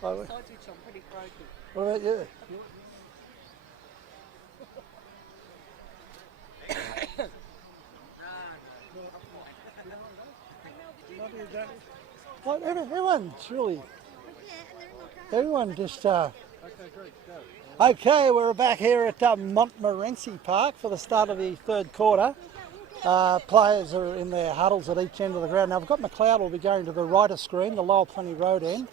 Oh, Side switch I'm pretty broken. what about you? Well, everyone, surely. Everyone just. Okay, great. Go. Okay, we're back here at Montmorency Park for the start of the third quarter. Players are in their huddles at each end of the ground. Now, we've got Macleod will be going to the right of screen, the Lower Plenty Road end,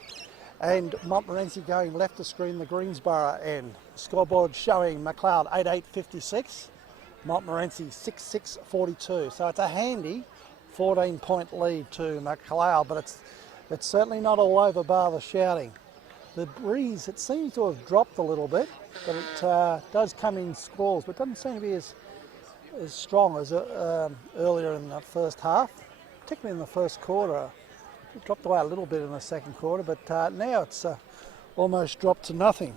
and Montmorency going left of screen, the Greensborough end. Scoreboard showing Macleod 88.56, Montmorency 66.42. So it's a handy 14-point lead to Macleod, but it's certainly not all over bar the shouting. The breeze, it seems to have dropped a little bit, but it does come in squalls, but doesn't seem to be as strong as earlier in the first half, particularly in the first quarter. It dropped away a little bit in the second quarter, but now it's almost dropped to nothing.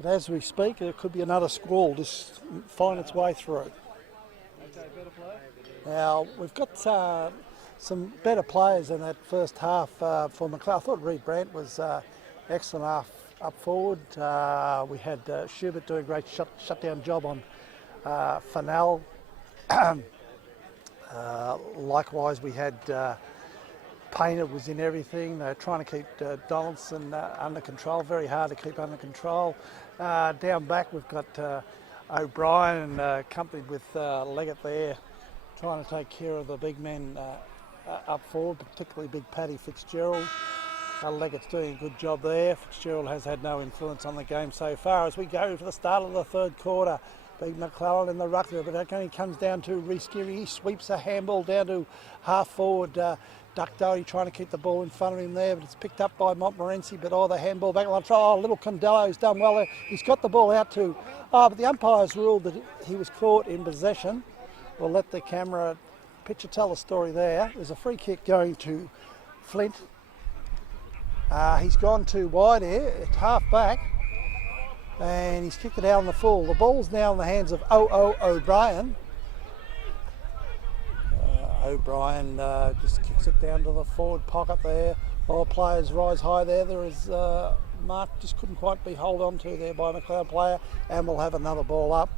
But as we speak, there could be another squall just find its way through. Okay, better play. Now, we've got some better players in that first half for Macleod. I thought Reed Brandt was excellent up forward. We had Schubert doing a great shutdown job on Fennell. Likewise, we had Painter was in everything. They're trying to keep Donaldson under control. Very hard to keep under control. Down back, we've got O'Brien accompanied with Leggett there, trying to take care of the big men up forward, particularly big Paddy Fitzgerald. Leggett's doing a good job there. Fitzgerald has had no influence on the game so far. As we go for the start of the third quarter, big McClellan in the ruck there, but it only comes down to Reece Geary. He sweeps a handball down to half forward Duck Doherty, trying to keep the ball in front of him there, but it's picked up by Montmorency, but the handball back on the try. Little Condello's done well there. He's got the ball out to, but the umpires ruled that he was caught in possession. We'll let the camera picture tell the story there. There's a free kick going to Flint. He's gone too wide here. It's half back, and he's kicked it out on the full. The ball's now in the hands of O'Brien. O'Brien just kicks it down to the forward pocket there. All players rise high there. There is Mark just couldn't quite be held on to there by a Macleod player, and we'll have another ball up.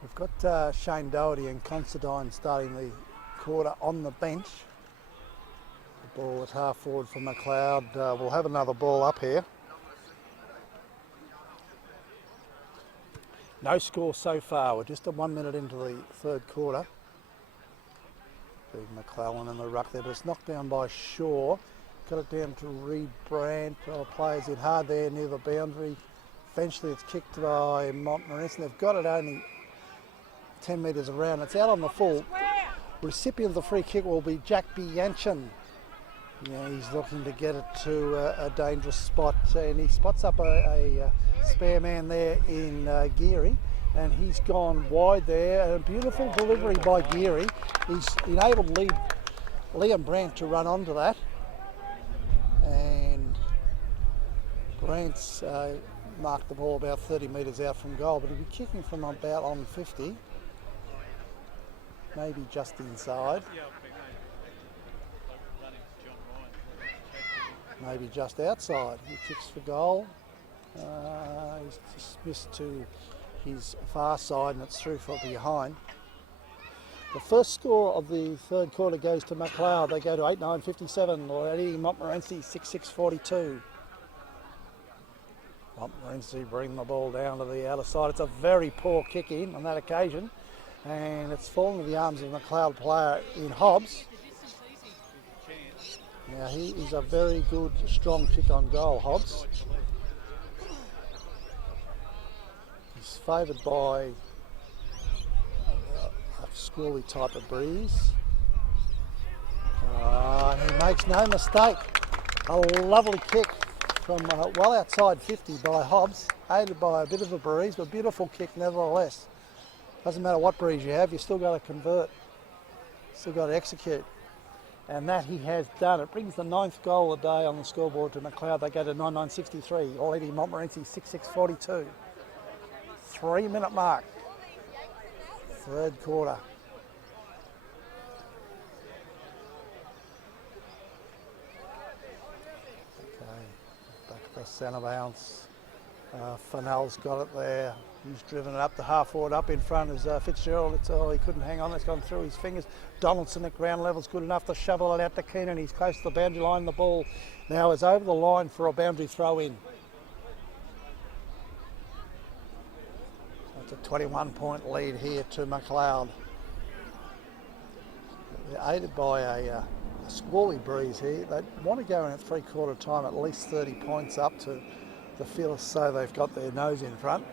We've got Shane Doherty and Considine starting the quarter on the bench. The ball at half forward for Macleod. We'll have another ball up here. No score so far. We're just 1 minute into the third quarter. Big McClellan in the ruck there, but it's knocked down by Shaw. Got it down to Reed Brandt. Players in hard there near the boundary. Eventually it's kicked by Montmorency. They've got it only 10 metres around. It's out on the full. Recipient of the free kick will be Jack Bianchin. Yeah, he's looking to get it to a dangerous spot, and he spots up a spare man there in Geary, and he's gone wide there. A beautiful delivery by Geary. He's enabled Liam Brandt to run onto that, and Brandt's marked the ball about 30 metres out from goal, but he'll be kicking from about on 50, maybe just inside. Maybe just outside. He kicks for goal. He's just missed to his far side, and it's through from behind. The first score of the third quarter goes to Macleod. They go to 8-9-57 already. Montmorency 6-6-42. Montmorency bring the ball down to the outer side. It's a very poor kick in on that occasion, and it's fallen to the arms of the Macleod player in Hobbs. Now he is a very good, strong kick on goal, Hobbs. He's favoured by a squally type of breeze. He makes no mistake. A lovely kick from well outside 50 by Hobbs, aided by a bit of a breeze, but beautiful kick nevertheless. Doesn't matter what breeze you have, you still got to convert, still got to execute. And that he has done. It brings the 9th goal a day on the scoreboard to Macleod. They go to 9-9-63. Already Montmorency 6-6-42. 3 minute mark. Third quarter. centre bounce. Fennell's got it there. He's driven it up the half forward. Up in front is Fitzgerald. He couldn't hang on. It's gone through his fingers. Donaldson at ground level's good enough to shovel it out to Keenan. He's close to the boundary line. The ball now is over the line for a boundary throw in. It's a 21-point lead here to Macleod. They're aided by a squally breeze here. They want to go in at three-quarter time at least 30 points up to feel as so they've got their nose in front.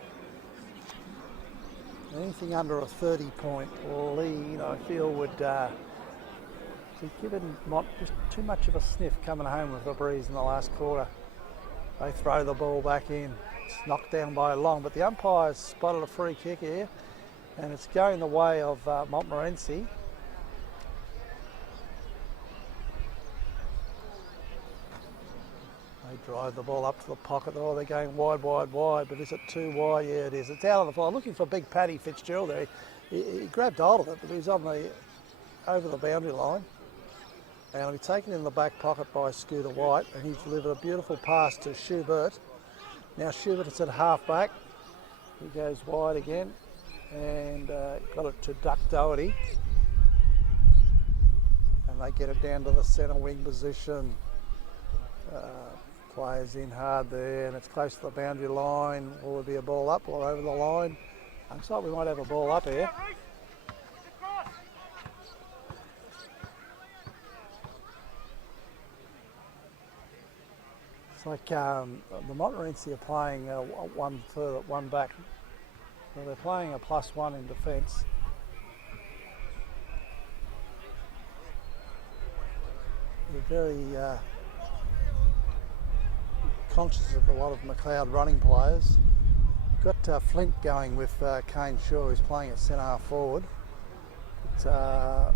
Anything under a 30-point lead, I feel, would be given Mont just too much of a sniff coming home with the breeze in the last quarter. They throw the ball back in. It's knocked down by Long, but the umpire's spotted a free kick here, and it's going the way of Montmorency. They drive the ball up to the pocket. Oh, they're going wide, but is it too wide? Yeah, it is. It's out of the fly. Looking for big Paddy Fitzgerald there. He grabbed hold of it, but he was over the boundary line. And he'll be taken in the back pocket by Scooter White, and he's delivered a beautiful pass to Schubert. Now Schubert is at half back. He goes wide again, and got it to Duck Doherty. And they get it down to the centre wing position. Players in hard there, and it's close to the boundary line. Will there be a ball up or over the line? Looks like we might have a ball up here. It's like the Montmorency are playing one back. So they're playing a +1 in defence. They're very conscious of a lot of Macleod running players. Got Flint going with Kane Shaw, who's playing at centre half forward. But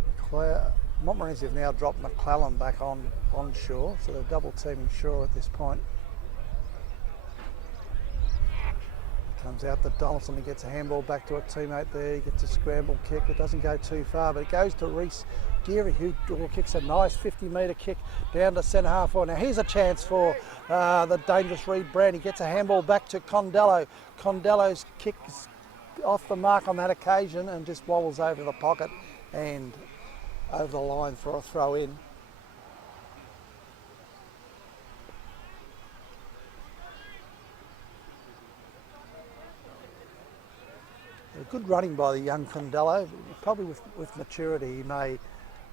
Montmorency have now dropped McClellan back on Shaw, so they're double teaming Shaw at this point. Comes out to Donaldson, he gets a handball back to a teammate there, he gets a scramble kick. It doesn't go too far, but it goes to Reese Geary, who kicks a nice 50-metre kick down to centre half forward. Now here's a chance for the dangerous Reed Brown. He gets a handball back to Condello. Condello's kick is off the mark on that occasion and just wobbles over the pocket and over the line for a throw in. A good running by the young Condello. Probably with maturity he may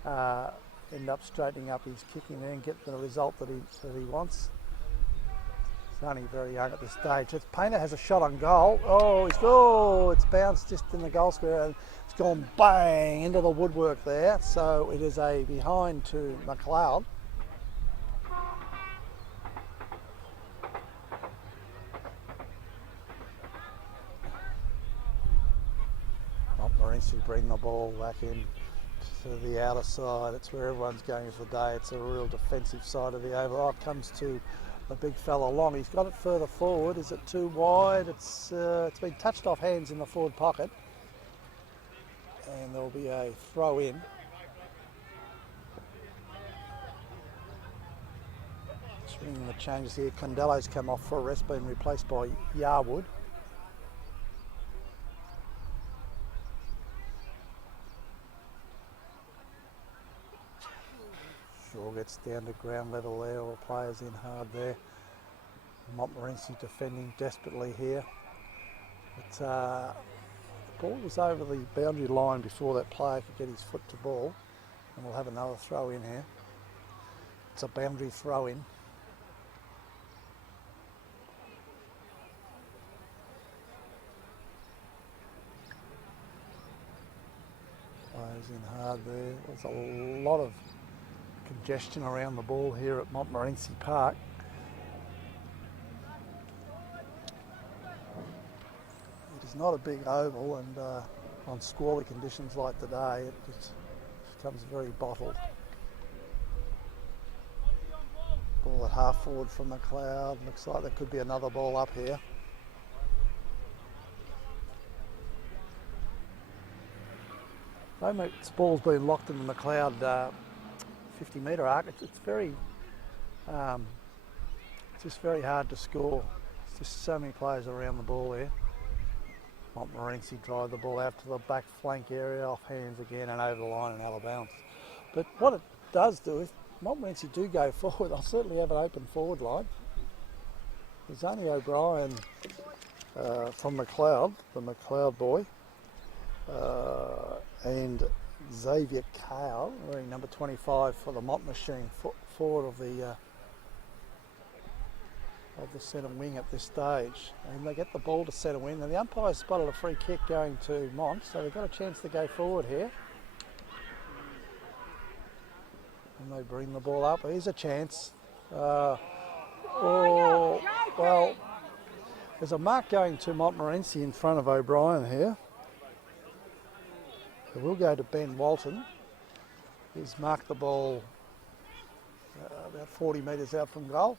end up straightening up his kicking there and get the result that he wants. He's only very young at this stage. Painter has a shot on goal. It's bounced just in the goal square and it's gone bang into the woodwork there. So it is a behind to Macleod. Montmorency bring the ball back in to the outer side. It's where everyone's going for the day. It's a real defensive side of the oval. Oh, it comes to the big fella Long. He's got it further forward. Is it too wide? It's been touched off hands in the forward pocket. And there'll be a throw in. Swinging the changes here. Condello's come off for a rest, being replaced by Yarwood. Shaw gets down to ground level there, all the players in hard there. Montmorency defending desperately here. But the ball was over the boundary line before that player could get his foot to ball. And we'll have another throw in here. It's a boundary throw in. Players in hard there. There's a lot of congestion around the ball here at Montmorency Park. It is not a big oval, and on squally conditions like today it just becomes very bottled. Ball at half forward from Macleod. Looks like there could be another ball up here. This ball's been locked in the Macleod 50-metre arc. It's very It's just very hard to score. There's just so many players around the ball there. Montmorency drive the ball out to the back flank area, off hands again and over the line and out of bounds. But what it does do is Montmorency do go forward. They'll certainly have an open forward line. There's only O'Brien from Macleod, the Macleod boy, and Xavier Cale, wearing number 25 for the Mont machine, forward of the centre wing at this stage. And they get the ball to centre wing. And the umpire spotted a free kick going to Mont, so they've got a chance to go forward here. And they bring the ball up. Here's a chance. Well, there's a mark going to Montmorency in front of O'Brien here. So we'll go to Ben Walton. He's marked the ball about 40 metres out from goal.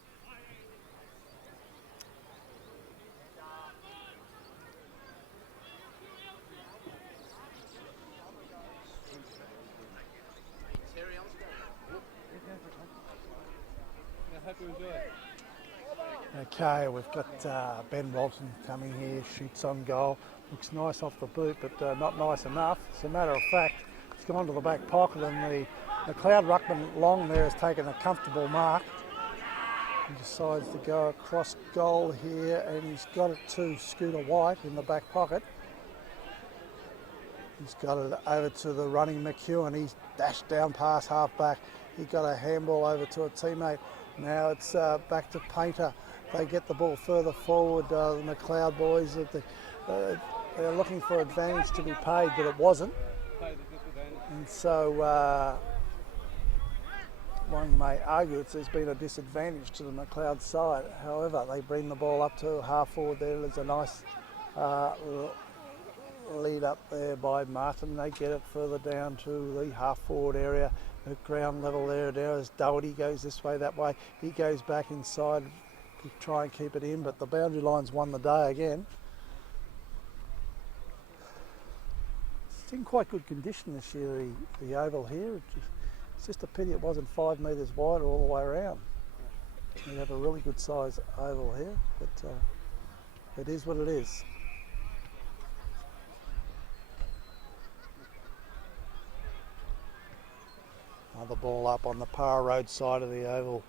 Okay, we've got Ben Walton coming here, shoots on goal. Looks nice off the boot, but not nice enough. As a matter of fact, it's gone to the back pocket, and the Macleod ruckman Long there has taken a comfortable mark. He decides to go across goal here, and he's got it to Scooter White in the back pocket. He's got it over to the running McEwen. He's dashed down past half back. He got a handball over to a teammate. Now it's back to Painter. They get the ball further forward. The Macleod boys, they're looking for advantage to be paid, but it wasn't. And so one may argue there's been a disadvantage to the Macleod side. However, they bring the ball up to half forward there. There's a nice lead up there by Martin. They get it further down to the half forward area. At ground level there as Doherty goes this way, that way. He goes back inside to try and keep it in, but the boundary line's won the day again. It's in quite good condition this year, the oval here. It's just a pity it wasn't 5 metres wider all the way around. We have a really good size oval here, but it is what it is. Another ball up on the Para Road side of the oval.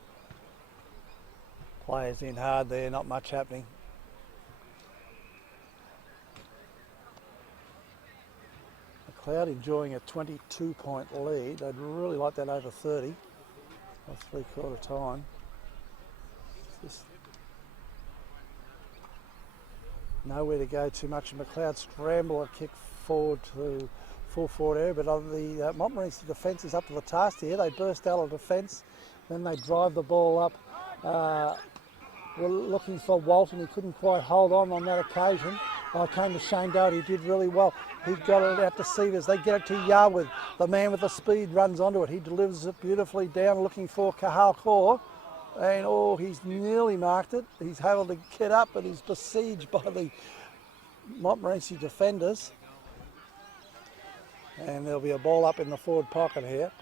Players in hard there, not much happening. Macleod enjoying a 22-point lead. I'd really like that over 30 by 3/4 time. Just nowhere to go too much. Macleod scramble a kick forward to full forward area, but on the Montmorency defence is up to the task here. They burst out of defence, then they drive the ball up. We're looking for Walton. He couldn't quite hold on that occasion. Came to Shane Doherty. He did really well. He got it out to Severs. They get it to Yarwood. The man with the speed runs onto it. He delivers it beautifully down, looking for Cahal Kaur. And he's nearly marked it. He's able to get up, but he's besieged by the Montmorency defenders. And there'll be a ball up in the forward pocket here.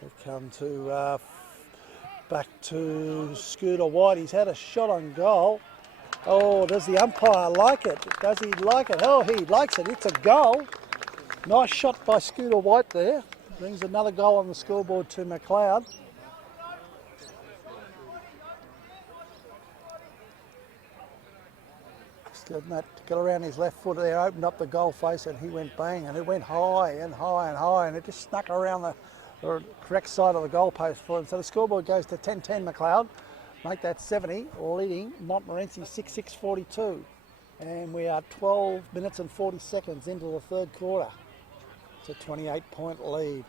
They come to back to Scooter White. He's had a shot on goal. Oh, does the umpire like it? Does he like it? Oh, he likes it. It's a goal. Nice shot by Scooter White there. Brings another goal on the scoreboard to Macleod. Got around his left foot there, opened up the goal face, and he went bang, and it went high and high and high, and it just snuck around the correct side of the goal post for him. So the scoreboard goes to 10-10 Macleod. Make that 70, leading Montmorency 6-6-42. And we are 12 minutes and 40 seconds into the third quarter. It's a 28-point lead.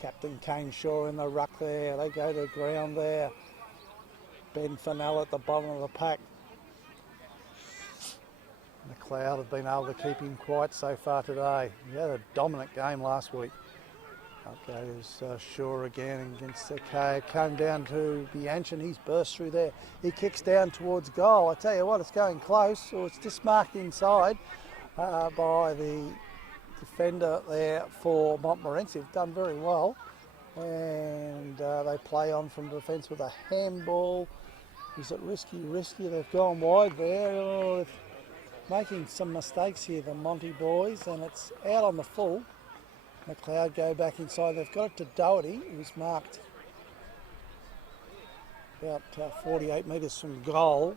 Captain Kane Shaw in the ruck there. They go to ground there. Ben Fennell at the bottom of the pack. Macleod have been able to keep him quiet so far today. He had a dominant game last week. Up goes Shaw again against Kay. Came down to Bianchin. He's burst through there. He kicks down towards goal. I tell you what, it's going close. So it's just marked inside by the defender there for Montmorency. They've done very well. and they play on from defence with a handball. Is it risky? Risky. They've gone wide there. Oh, making some mistakes here, the Monty boys, and it's out on the full. Macleod go back inside. They've got it to Doherty, who's marked about 48 metres from goal.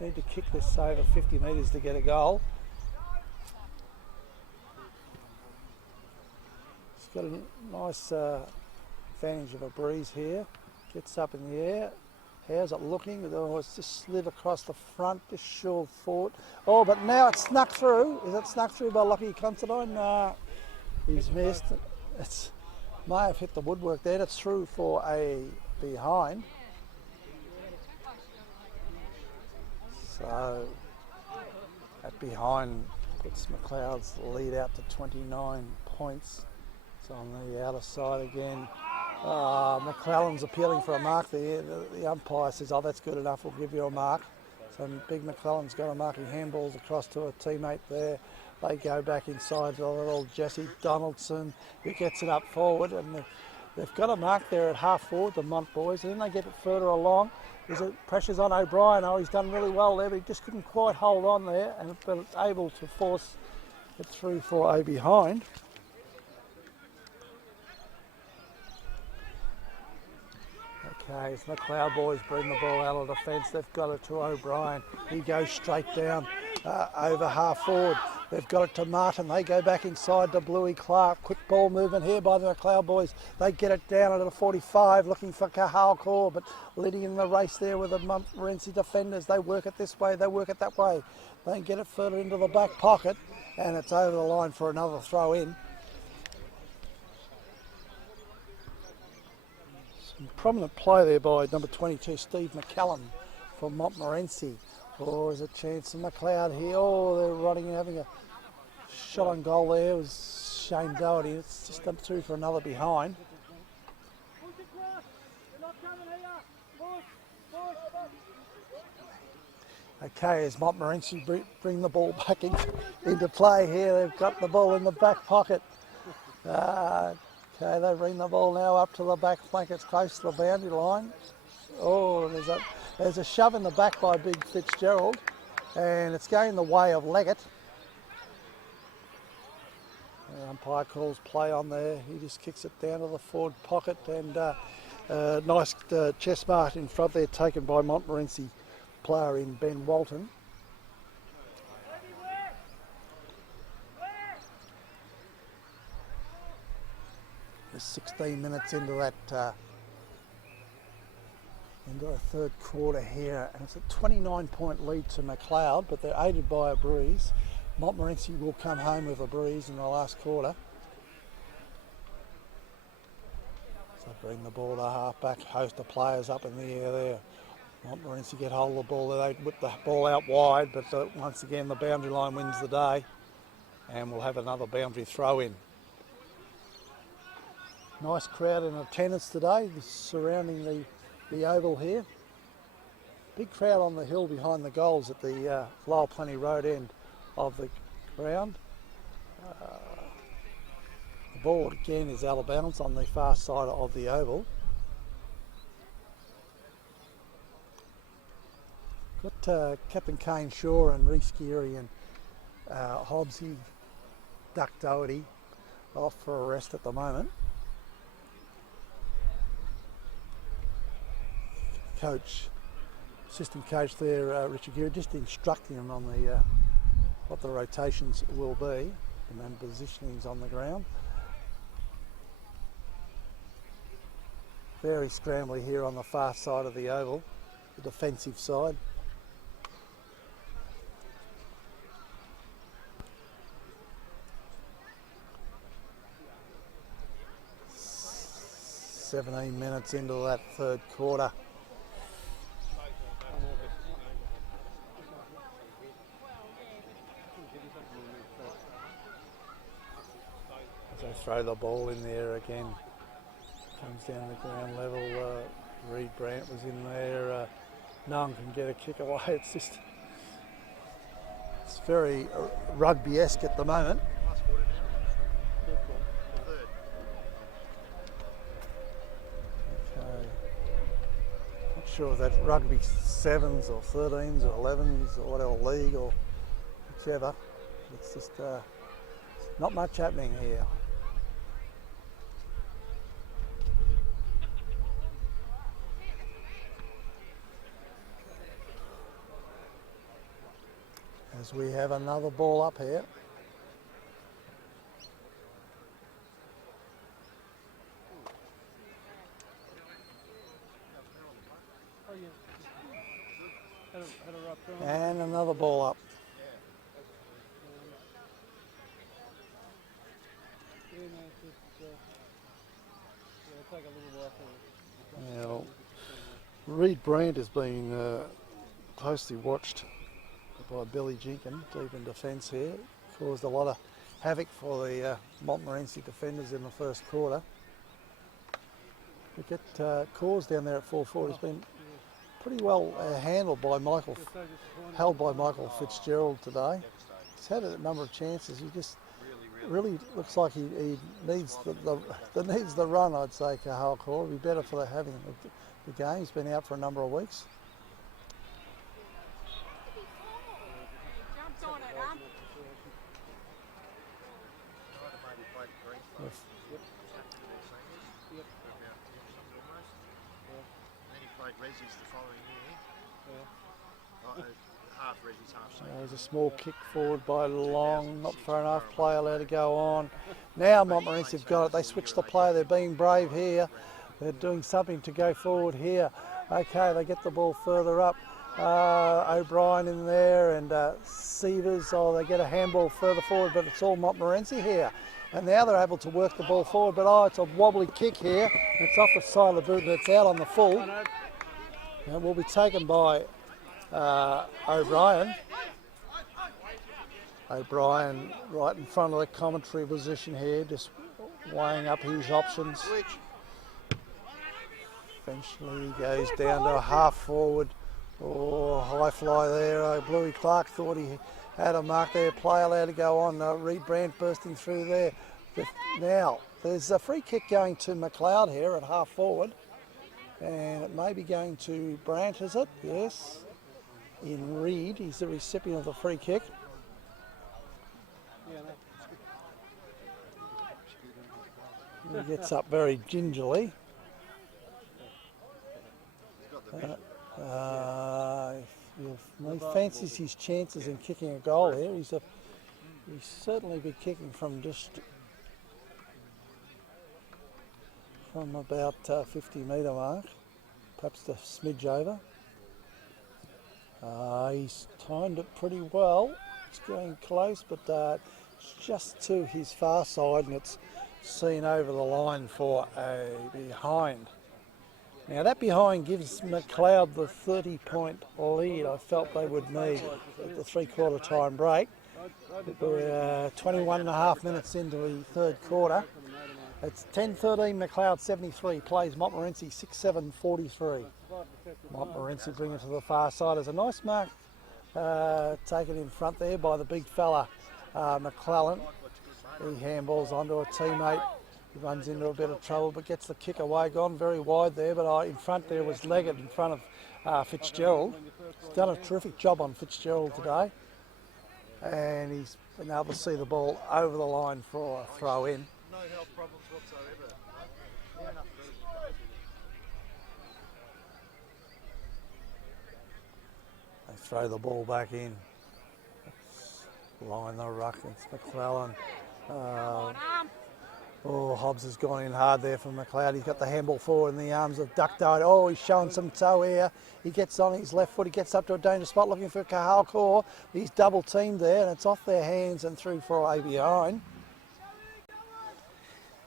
Need to kick this over 50 metres to get a goal. It's got a nice advantage of a breeze here. Gets up in the air. How's it looking? Oh, it's just slid across the front, just short forward. Oh, but now it's snuck through. Is it snuck through by Lockie Considine? Nah, he's missed. It may have hit the woodwork there. It's through for a behind. So that behind puts Macleod's lead out to 29 points. It's on the outer side again. McClellan's appealing for a mark there. The umpire says, oh, that's good enough, we'll give you a mark. So Big McClellan's got a mark. He handballs across to a teammate there. They go back inside to little Jesse Donaldson, who gets it up forward, and they've got a mark there at half forward, the Mont boys, and then they get it further along. Pressure's on O'Brien. Oh, he's done really well there, but he just couldn't quite hold on there, but it's able to force it through for a behind. Okay, it's the Macleod boys bring the ball out of defence. They've got it to O'Brien. He goes straight down over half forward. They've got it to Martin. They go back inside to Bluey Clark. Quick ball movement here by the Macleod boys. They get it down at a 45, looking for Cahal Core, but leading in the race there with the Montmorency defenders. They work it this way, they work it that way. They get it further into the back pocket, and it's over the line for another throw in. Prominent play there by number 22, Steve McCallum from Montmorency. Oh, there's a chance of Macleod here. Oh, they're running, having a shot on goal there. It was Shane Doherty. It's just up through for another behind. Okay, as Montmorency bring the ball back into play here. They've got the ball in the back pocket. Okay, they bring the ball now up to the back flank. It's close to the boundary line. Oh, there's a shove in the back by Big Fitzgerald, and it's going the way of Leggett. The umpire calls play on there. He just kicks it down to the forward pocket, and nice chest mark in front there taken by Montmorency player in Ben Walton. We're 16 minutes into that into the third quarter here, and it's a 29-point lead to Macleod, but they're aided by a breeze. Montmorency will come home with a breeze in the last quarter. So bring the ball to half-back, host of players up in the air there. Montmorency get hold of the ball, they whip the ball out wide, but once again the boundary line wins the day, and we'll have another boundary throw in. Nice crowd in attendance today surrounding the oval here. Big crowd on the hill behind the goals at the Lower Plenty Road end of the ground. The ball again is out of bounds on the far side of the oval. Got Captain Kane Shaw and Reece Geary and Hobbsy Duck Doherty off for a rest at the moment. Assistant coach there, Richard Geary, just instructing them on what the rotations will be and then positionings on the ground. Very scrambly here on the far side of the oval, the defensive side. "17 minutes into that third quarter. They throw the ball in there again. Comes down to ground level. Reed Brandt was in there. No one can get a kick away. It's very rugby-esque at the moment. sure if that's rugby 7s or 13s or 11s or whatever league or whichever. It's just not much happening here. As we have another ball up here. Oh, yeah. Had a rough going. And another ball up. Yeah, no, it's just, it'll take a little while for it. Now, Reed Brandt has been closely watched by Billy Jenkins, deep in defence here. Caused a lot of havoc for the Montmorency defenders in the first quarter. We get Cause down there at full forward. Has been pretty well handled by held by Michael Fitzgerald today. He's had a number of chances. He just really looks like he needs the run, I'd say, Cahal Core. It'd be better for having the game. He's been out for a number of weeks. Reggie's the following year. Half Reggie's, half senior. There's a small kick forward by Long, not far enough, play allowed to go on. Now Montmorency have got it, they switched the play, they're being brave here. They're doing something to go forward here. Okay, they get the ball further up. O'Brien in there and Sievers, they get a handball further forward, but it's all Montmorency here. And now they're able to work the ball forward, but it's a wobbly kick here. It's off the side of the boot and it's out on the full. And will be taken by O'Brien. O'Brien right in front of the commentary position here, just weighing up his options. Eventually he goes down to a half forward. High fly there. Bluey Clark thought he had a mark there. Play allowed to go on. Reed Brandt bursting through there. Now there's a free kick going to Macleod here at half forward. And it may be going to Brandt, is it? Yes. In Reed, he's the recipient of the free kick. He gets up very gingerly. He fancies his chances in kicking a goal here. He's certainly be kicking from about 50 metre mark, perhaps a smidge over. He's timed it pretty well. It's going close, but it's just to his far side and it's seen over the line for a behind. Now that behind gives Macleod the 30-point lead I felt they would need at the three-quarter time break. We're 21 and a half minutes into the third quarter. It's 10-13, Macleod 73, plays Montmorency 6-7-43. Montmorency bring it to the far side. There's a nice mark taken in front there by the big fella, McClellan. He handballs onto a teammate. He runs into a bit of trouble but gets the kick away, gone very wide there, but in front there was Leggett in front of Fitzgerald. He's done a terrific job on Fitzgerald today. And he's been able to see the ball over the line for a throw in. No health problems whatsoever. They throw the ball back in. Line the ruck, it's McClellan. Hobbs has gone in hard there for Macleod. He's got the handball forward in the arms of Duck Dide. He's showing some toe here. He gets on his left foot. He gets up to a dangerous spot looking for Cahal Core. He's double teamed there and it's off their hands and through for a behind.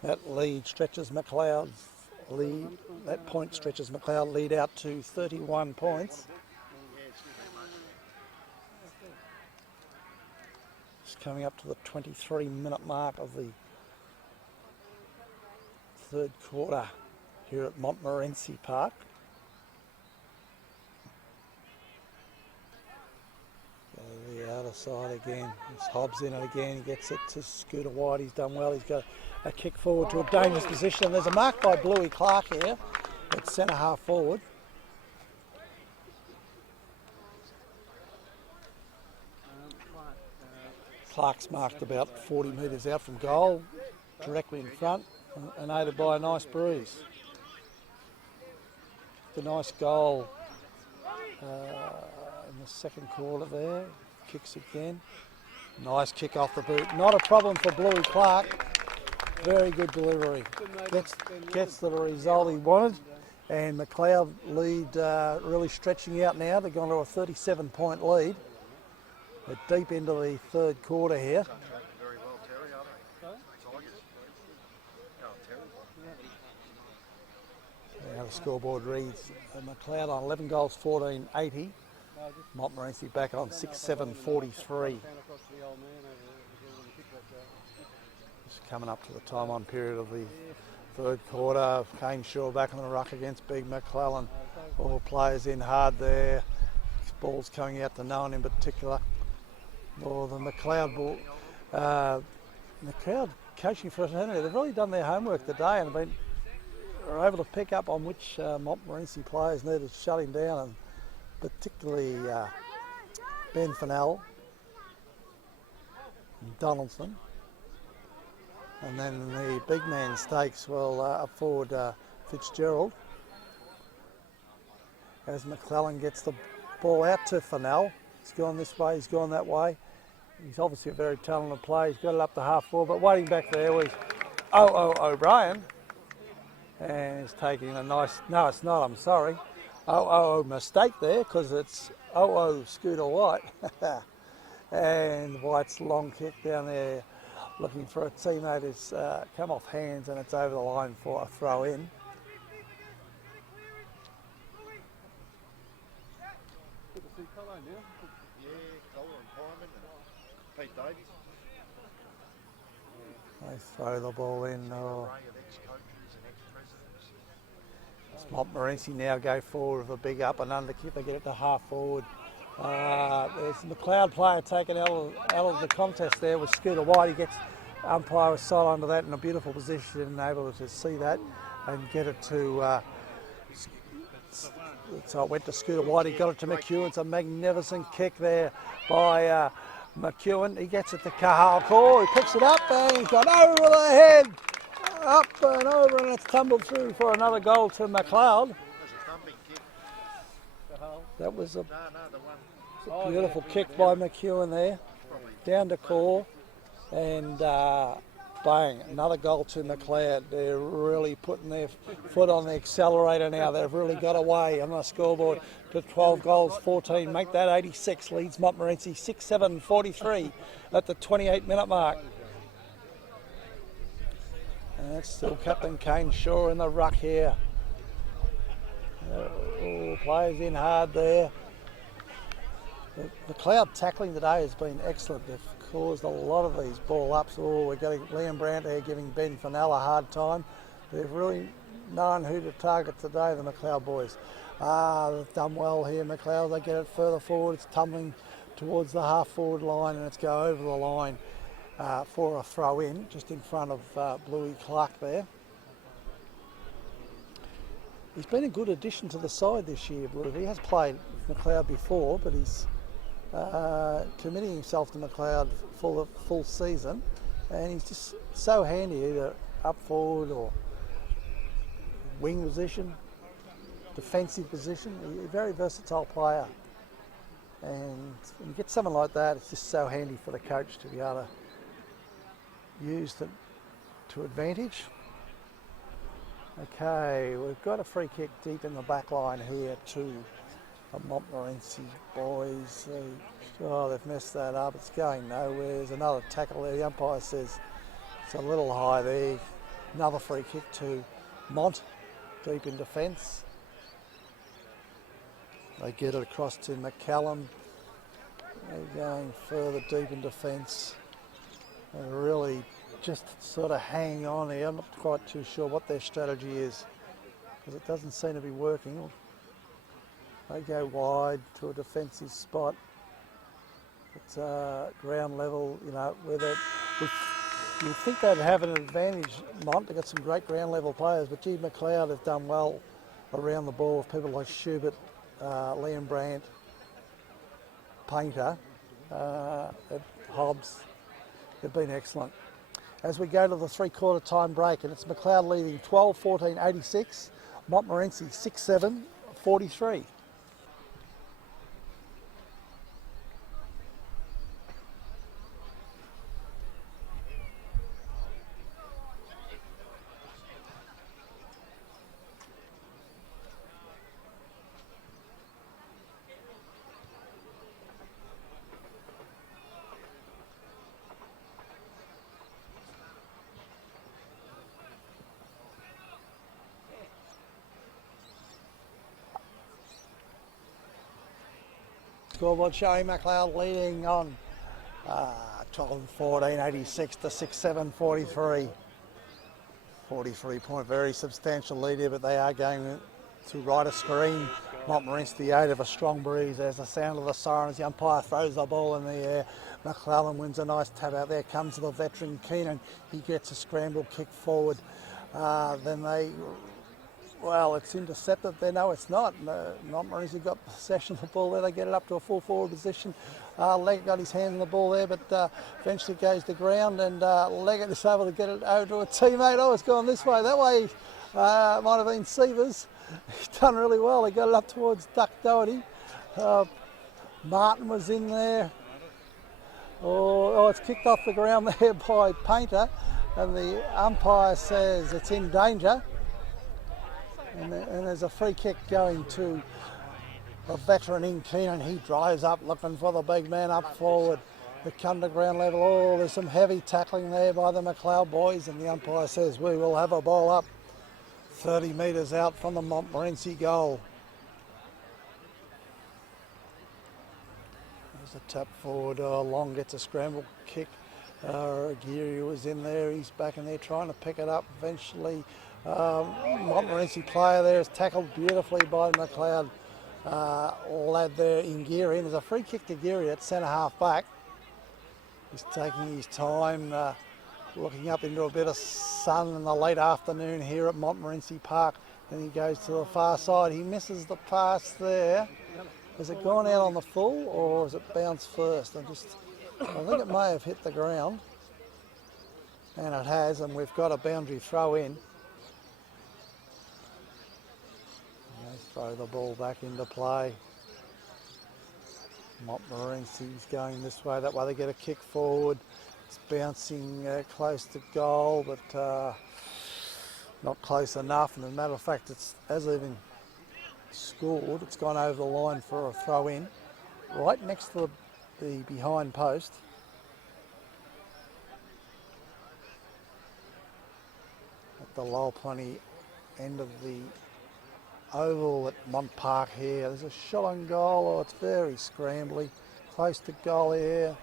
That lead stretches Macleod's lead. That point stretches Macleod lead out to 31 points. It's coming up to the 23-minute mark of the third quarter here at Montmorency Park. Go to the outer side again. It's Hobbs in it again. He gets it to Scooter White. He's done well. He's got a kick forward to a dangerous position. There's a mark by Bluey Clark here at centre half forward. Clark's marked about 40 metres out from goal, directly in front, and aided by a nice breeze. The nice goal in the second quarter there. Kicks again. Nice kick off the boot. Not a problem for Bluey Clark. Very good delivery. Gets the result he wanted. And Macleod lead really stretching out now. They've gone to a 37-point lead. They're deep into the third quarter here. Very well, Terry, aren't they? Tigers. Oh, Terry. Now the scoreboard reads Macleod on 11 goals, 14-80. Montmorency back on 6-7-43. Just coming up to the time on period of the third quarter. Kane Shaw back on the ruck against Big McClellan. All players in hard there. Ball's coming out to no one in particular. Or the Macleod ball. Macleod coaching fraternity, they've really done their homework today and are able to pick up on which Montmorency players needed shutting down, and particularly Ben Fennell and Donaldson. And then the big man stakes, well, up forward Fitzgerald. As McClellan gets the ball out to Fennell. He's gone this way, he's gone that way. He's obviously a very talented player. He's got it up to half forward, but waiting back there was O'Brien. And he's taking a nice, no it's not, I'm sorry. Mistake there, because it's Scooter White. And White's long kick down there, looking for a teammate, has come off hands and it's over the line for a throw in. Good to see Colo now. Yeah, Cole and Pyman and Pete Davies. They throw the ball in. Oh. Array of ex-coaches and ex-presidents. Montmorency now go forward with a big up and under kick. They get it to half forward. There's the Macleod player taken out of the contest there with Scooter White. He gets umpire was side under that in a beautiful position and able to see that and get it to. So it went to Scooter White. He got it to McEwen. It's a magnificent kick there by McEwen. He gets it to Cahal Core. He picks it up and he's gone over the head. Up and over, and it's tumbled through for another goal to Macleod. There's a thumping kick. That was a The one. beautiful kick by McEwen there, down to Core, and bang, another goal to Macleod. They're really putting their foot on the accelerator now. They've really got away on the scoreboard to 12 goals, 14. Make that 86, leads Montmorency 6-7-43 at the 28-minute mark. And that's still Captain Kane Shaw in the ruck here. Players in hard there. The Macleod tackling today has been excellent. They've caused a lot of these ball ups. We're getting Liam Brandt there giving Ben Fennell a hard time. They've really known who to target today, the Macleod boys. They've done well here, Macleod. They get it further forward. It's tumbling towards the half forward line and it's go over the line for a throw in, just in front of Bluey Clark there. He's been a good addition to the side this year, Blue. He has played with Macleod before, but he's committing himself to Macleod for the full season, and he's just so handy either up forward or wing position, defensive position. He's a very versatile player, and when you get someone like that, it's just so handy for the coach to be able to use them to advantage. Okay, we've got a free kick deep in the back line here to the Montmorency boys. They've messed that up. It's going nowhere. There's another tackle there. The umpire says it's a little high there. Another free kick to Mont, deep in defence. They get it across to McCallum. They're going further deep in defence. They're really just sort of hanging on here. I'm not quite too sure what their strategy is because it doesn't seem to be working. They go wide to a defensive spot. It's ground level, you know, where you'd think they'd have an advantage, Mont. They've got some great ground level players, but gee, Macleod have done well around the ball with people like Schubert, Liam Brandt, Painter, Hobbs, They've been excellent. As we go to the three-quarter time break, and it's Macleod leading 12-14, 86, Montmorency 6-7, 43. Scoreboard showing Macleod leading on 12-14, 86 to 6-7, 43. 43-point, very substantial lead here, but they are going to right a screen. Montmorency 8 of a strong breeze. There's the sound of the siren as the umpire throws the ball in the air. McClellan wins a nice tab out there. Comes the veteran Keenan. He gets a scramble kick forward. Then they... Well, it's intercepted there. No, it's not. Montmorency got possession of the ball there. They get it up to a full forward position. Leggett got his hand on the ball there, but eventually goes to ground, and Leggett is able to get it over to a teammate. Oh, it's gone this way. That way might have been Sievers. He's done really well. They got it up towards Duck Doherty. Martin was in there. Oh, it's kicked off the ground there by Painter, and the umpire says it's in danger. And there's a free kick going to a veteran in Keenan. He drives up looking for the big man up forward. They come to ground level. Oh, there's some heavy tackling there by the Macleod boys, and the umpire says we will have a ball up 30 metres out from the Montmorency goal. There's a tap forward. Long gets a scramble kick. Geary was in there. He's back in there trying to pick it up eventually. Montmorency player there is tackled beautifully by the Macleod lad there in Geary. There's a free kick to Geary at centre half back. He's taking his time, looking up into a bit of sun in the late afternoon here at Montmorency Park. Then he goes to the far side. He misses the pass there. Has it gone out on the full, or has it bounced first? I think it may have hit the ground. And it has, and we've got a boundary throw in. Throw the ball back into play. Montmorency's going this way, that way they get a kick forward. It's bouncing close to goal, but not close enough. And as a matter of fact, it hasn't even scored. It's gone over the line for a throw in, right next to the behind post. At the Lowell Plenty end of the oval at Mont Park here. There's a shot on goal. Oh, it's very scrambly. Close to goal here.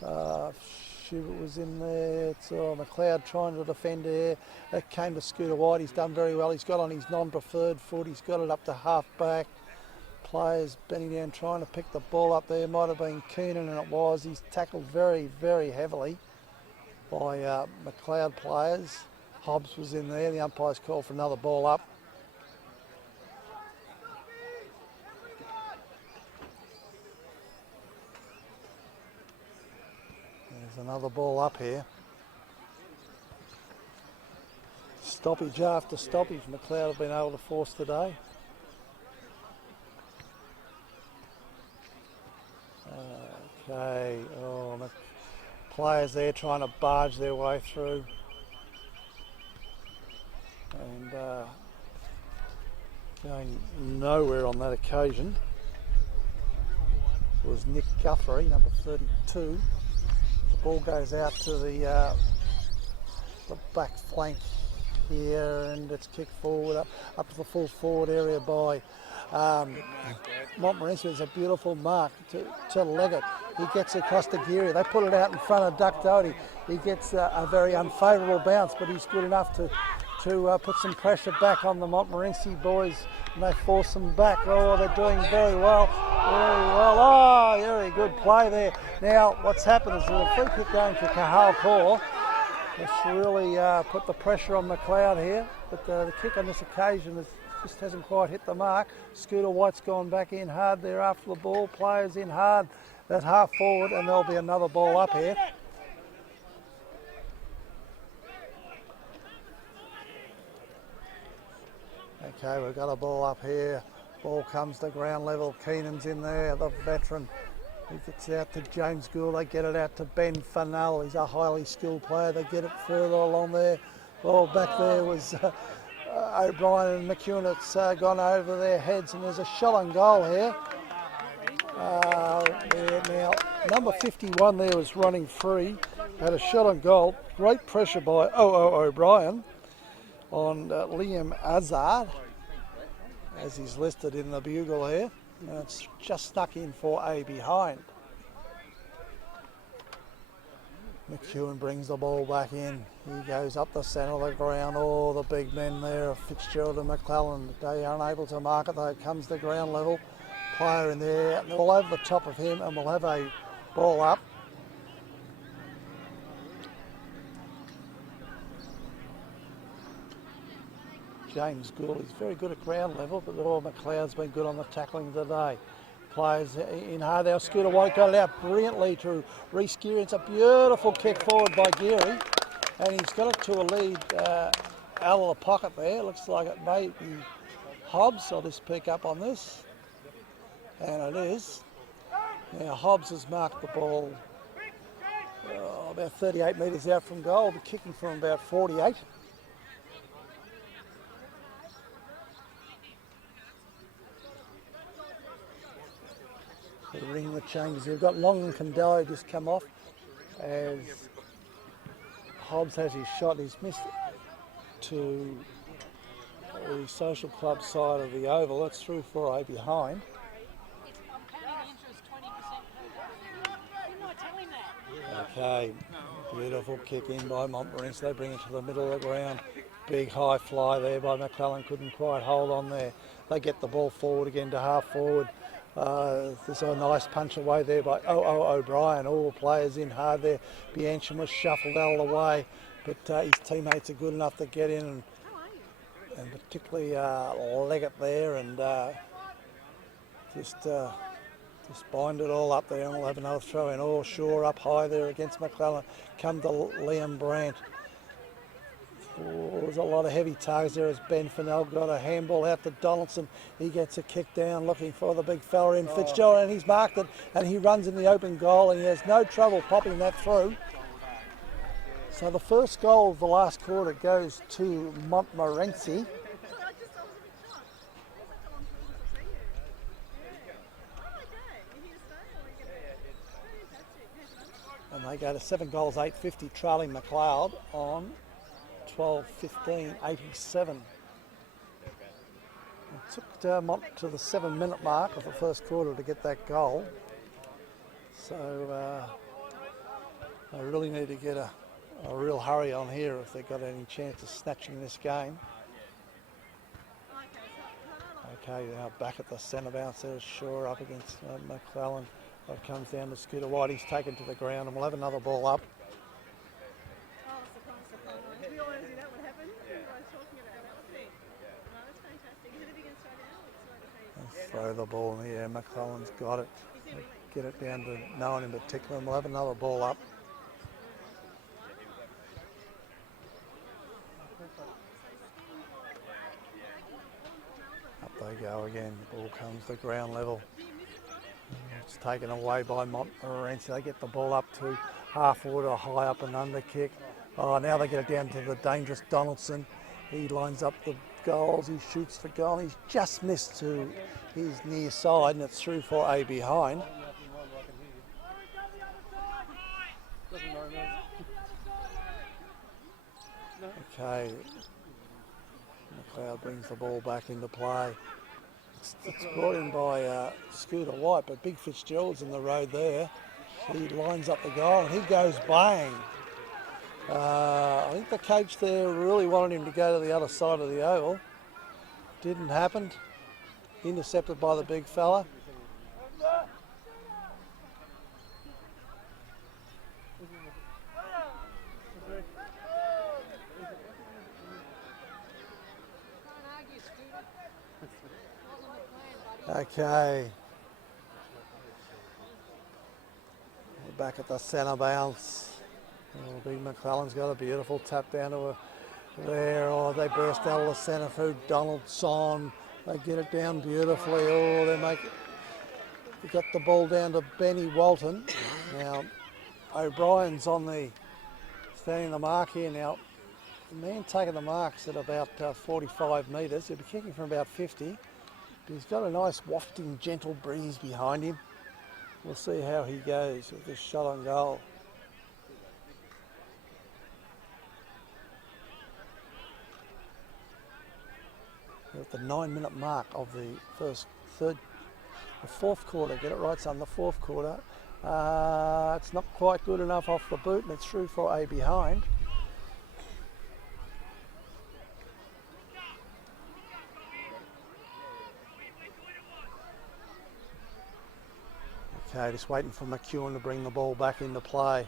Schubert was in there. It's Macleod trying to defend here. That came to Scooter White. He's done very well. He's got on his non-preferred foot. He's got it up to half back. Players bending down trying to pick the ball up there. Might have been Keenan, and it was. He's tackled very, very heavily by Macleod players. Hobbs was in there. The umpire's called for another ball up. There's another ball up here. Stoppage after stoppage Macleod have been able to force today. Okay, players there trying to barge their way through. And going nowhere on that occasion was Nick Guthrie, number 32. Ball goes out to the back flank here, and it's kicked forward up to the full forward area by Montmorency. It's a beautiful mark to Leggett. He gets across to Geary. They put it out in front of Duck Doherty. He gets a very unfavourable bounce, but he's good enough to put some pressure back on the Montmorency boys, and they force them back. Oh, they're doing very well. Very well. Oh, very good play there. Now, what's happened is there's a free kick going to Cahal Core. It's really put the pressure on Macleod here, but the kick on this occasion just hasn't quite hit the mark. Scooter White's gone back in hard there after the ball. Players in hard. That half forward, and there'll be another ball up here. Okay, we've got a ball up here. Ball comes to ground level. Keenan's in there, the veteran. He gets out to James Gould. They get it out to Ben Funnell. He's a highly skilled player. They get it further along there. Ball back there was O'Brien and McEwen. It's gone over their heads, and there's a shot on goal here. Now, number 51 there was running free. Had a shot on goal. Great pressure by O'Brien on Liam Azard, as he's listed in the bugle here. And it's just snuck in for a behind. McEwen brings the ball back in. He goes up the centre of the ground. Oh, the big men there, Fitzgerald and McClellan. They are unable to mark it, though. It comes to ground level. Player in there, all over the top of him, and we'll have a ball up. James Gould is very good at ground level, but Macleod's been good on the tackling today. Players in hard. Our Scooter White got it out brilliantly to Reece Geary. It's a beautiful kick forward by Geary, and he's got it to a lead out of the pocket there. Looks like it may be Hobbs. I'll just pick up on this, and it is. Now Hobbs has marked the ball about 38 metres out from goal, but kicking from about 48. The ring the changes. We've got Long and Condello just come off as Hobbs has his shot. He's missed to the social club side of the oval. That's through for a behind. Okay, beautiful kick in by Montmorency. They bring it to the middle of the ground. Big high fly there by McClellan. Couldn't quite hold on there. They get the ball forward again to half forward. There's a nice punch away there by O'Brien. All the players in hard there. Biancham was shuffled out of the way, but his teammates are good enough to get in and particularly leg it there and just bind it all up there, and we'll have another throw in. Oh, Shaw up high there against McClellan. Come to Liam Brandt. Oh, there's a lot of heavy targets there as Ben Funnell got a handball out to Donaldson. He gets a kick down looking for the big fella in Fitzgerald, and he's marked it, and he runs in the open goal, and he has no trouble popping that through. So the first goal of the last quarter goes to Montmorency. And they go to 7 goals, 850, trailing Macleod on 12-15, 87. It took Mont to the 7-minute mark of the first quarter to get that goal. So they really need to get a real hurry on here if they've got any chance of snatching this game. Okay, now back at the centre bounce there, Shaw up against McClellan. It comes down to Scooter White. He's taken to the ground, and we'll have another ball up. We all want to see that. What happened? You guys talking about that, wasn't it? No, that's fantastic. Is it a big inside out? Let's throw the ball in the air. McClellan's got it. Get it down to no one in particular, and we'll have another ball up. Up they go again. The ball comes to ground level. It's taken away by Montmorency. They get the ball up to half forward or high up and under kick. Oh, now they get it down to the dangerous Donaldson. He lines up the goals. He shoots for goal. He's just missed to his near side, and it's through for a behind. Okay. Macleod brings the ball back into play. It's brought in by Scooter White, but Big Fitzgerald's in the road there. He lines up the goal and he goes bang. I think the coach there really wanted him to go to the other side of the oval. Didn't happen. Intercepted by the big fella. Okay. We're back at the centre bounce. Big McClellan's got a beautiful tap down to There, oh, they burst out of the centre through Donaldson. They get it down beautifully. Oh, they got the ball down to Benny Walton. Now, O'Brien's standing the mark here now. The man taking the mark's at about 45 metres. He'll be kicking from about 50. But he's got a nice wafting, gentle breeze behind him. We'll see how he goes with this shot on goal. We're at the 9-minute mark of the fourth quarter. Get it right, son, the fourth quarter. It's not quite good enough off the boot, and it's through for a behind. Okay, just waiting for McEwen to bring the ball back into play.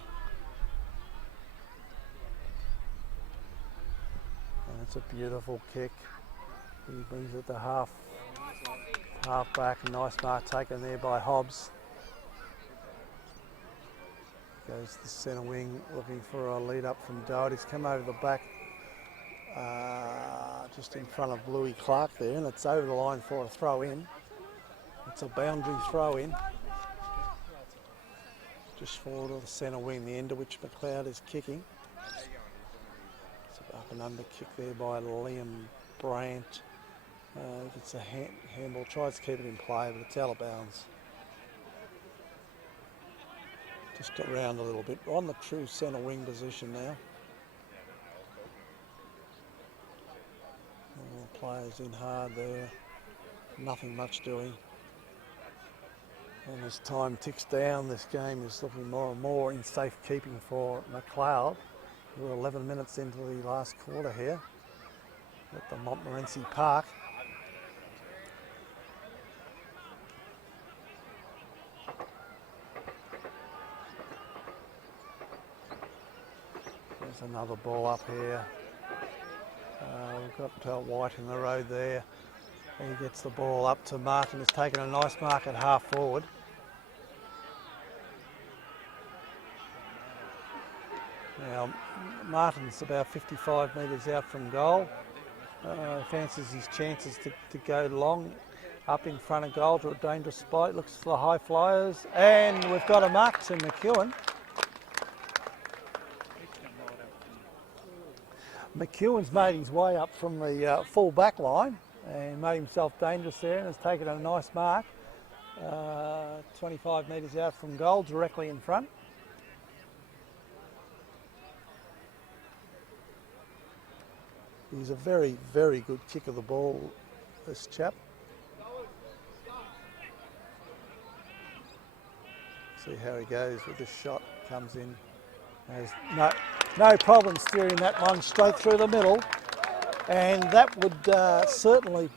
And it's a beautiful kick. He brings it to half back. Nice mark taken there by Hobbs. Goes to the centre wing looking for a lead up from Dodd. He's come over the back just in front of Louis Clark there, and it's over the line for a throw in. It's a boundary throw in. Just forward of the centre wing, the end of which Macleod is kicking. It's an up and under kick there by Liam Brandt. Gets a handball, tries to keep it in play, but it's out of bounds. Just around a little bit, on the true centre wing position now. All the players in hard there, nothing much doing. And as time ticks down, this game is looking more and more in safekeeping for Macleod. We're 11 minutes into the last quarter here at the Montmorency Park. There's another ball up here. We've got White in the road there. He gets the ball up to Martin, who's taken a nice mark at half forward. Now, Martin's about 55 metres out from goal. Fancies his chances to go long up in front of goal to a dangerous spot. Looks for the high flyers, and we've got a mark to McEwen. McEwen's made his way up from the full back line and made himself dangerous there, and has taken a nice mark 25 metres out from goal, directly in front. He's a very, very good kick of the ball, this chap. See how he goes with this shot. Comes in. There's no problem steering that one straight through the middle. And that would certainly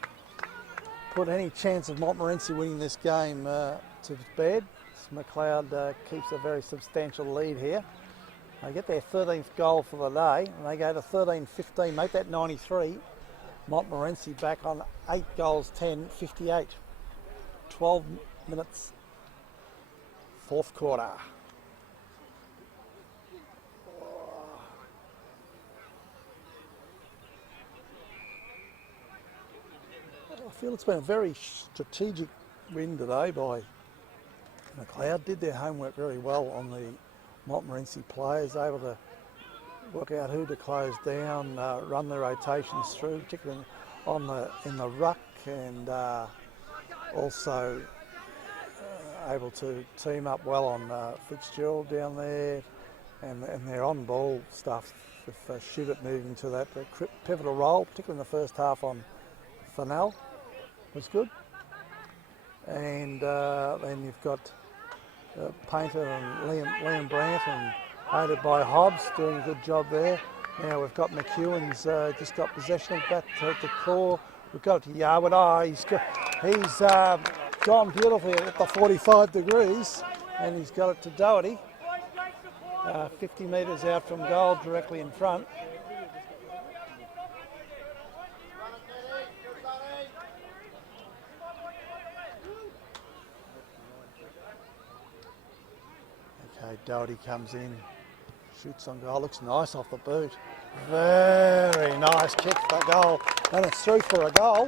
put any chance of Montmorency winning this game to bed. Macleod keeps a very substantial lead here. They get their 13th goal for the day, and they go to 13-15, make that 93. Montmorency back on 8 goals, 10, 58. 12 minutes, fourth quarter. I feel it's been a very strategic win today by Macleod. Did their homework very well on the Montmorency players, able to work out who to close down, run the rotations through, particularly in the ruck, and also able to team up well on Fitzgerald down there, and their on-ball stuff with Shivett moving to that pivotal role, particularly in the first half on Fennell, was good. And then you've got Painter and Liam Brandt, and aided by Hobbs, doing a good job there. Now we've got McEwen's just got possession of that to core. We've got it to Yarwood. Oh, he's gone beautifully at the 45 degrees, and he's got it to Doherty. 50 metres out from goal, directly in front. Okay, Doherty comes in. Shoots on goal, looks nice off the boot. Very nice kick for goal, and it's through for a goal.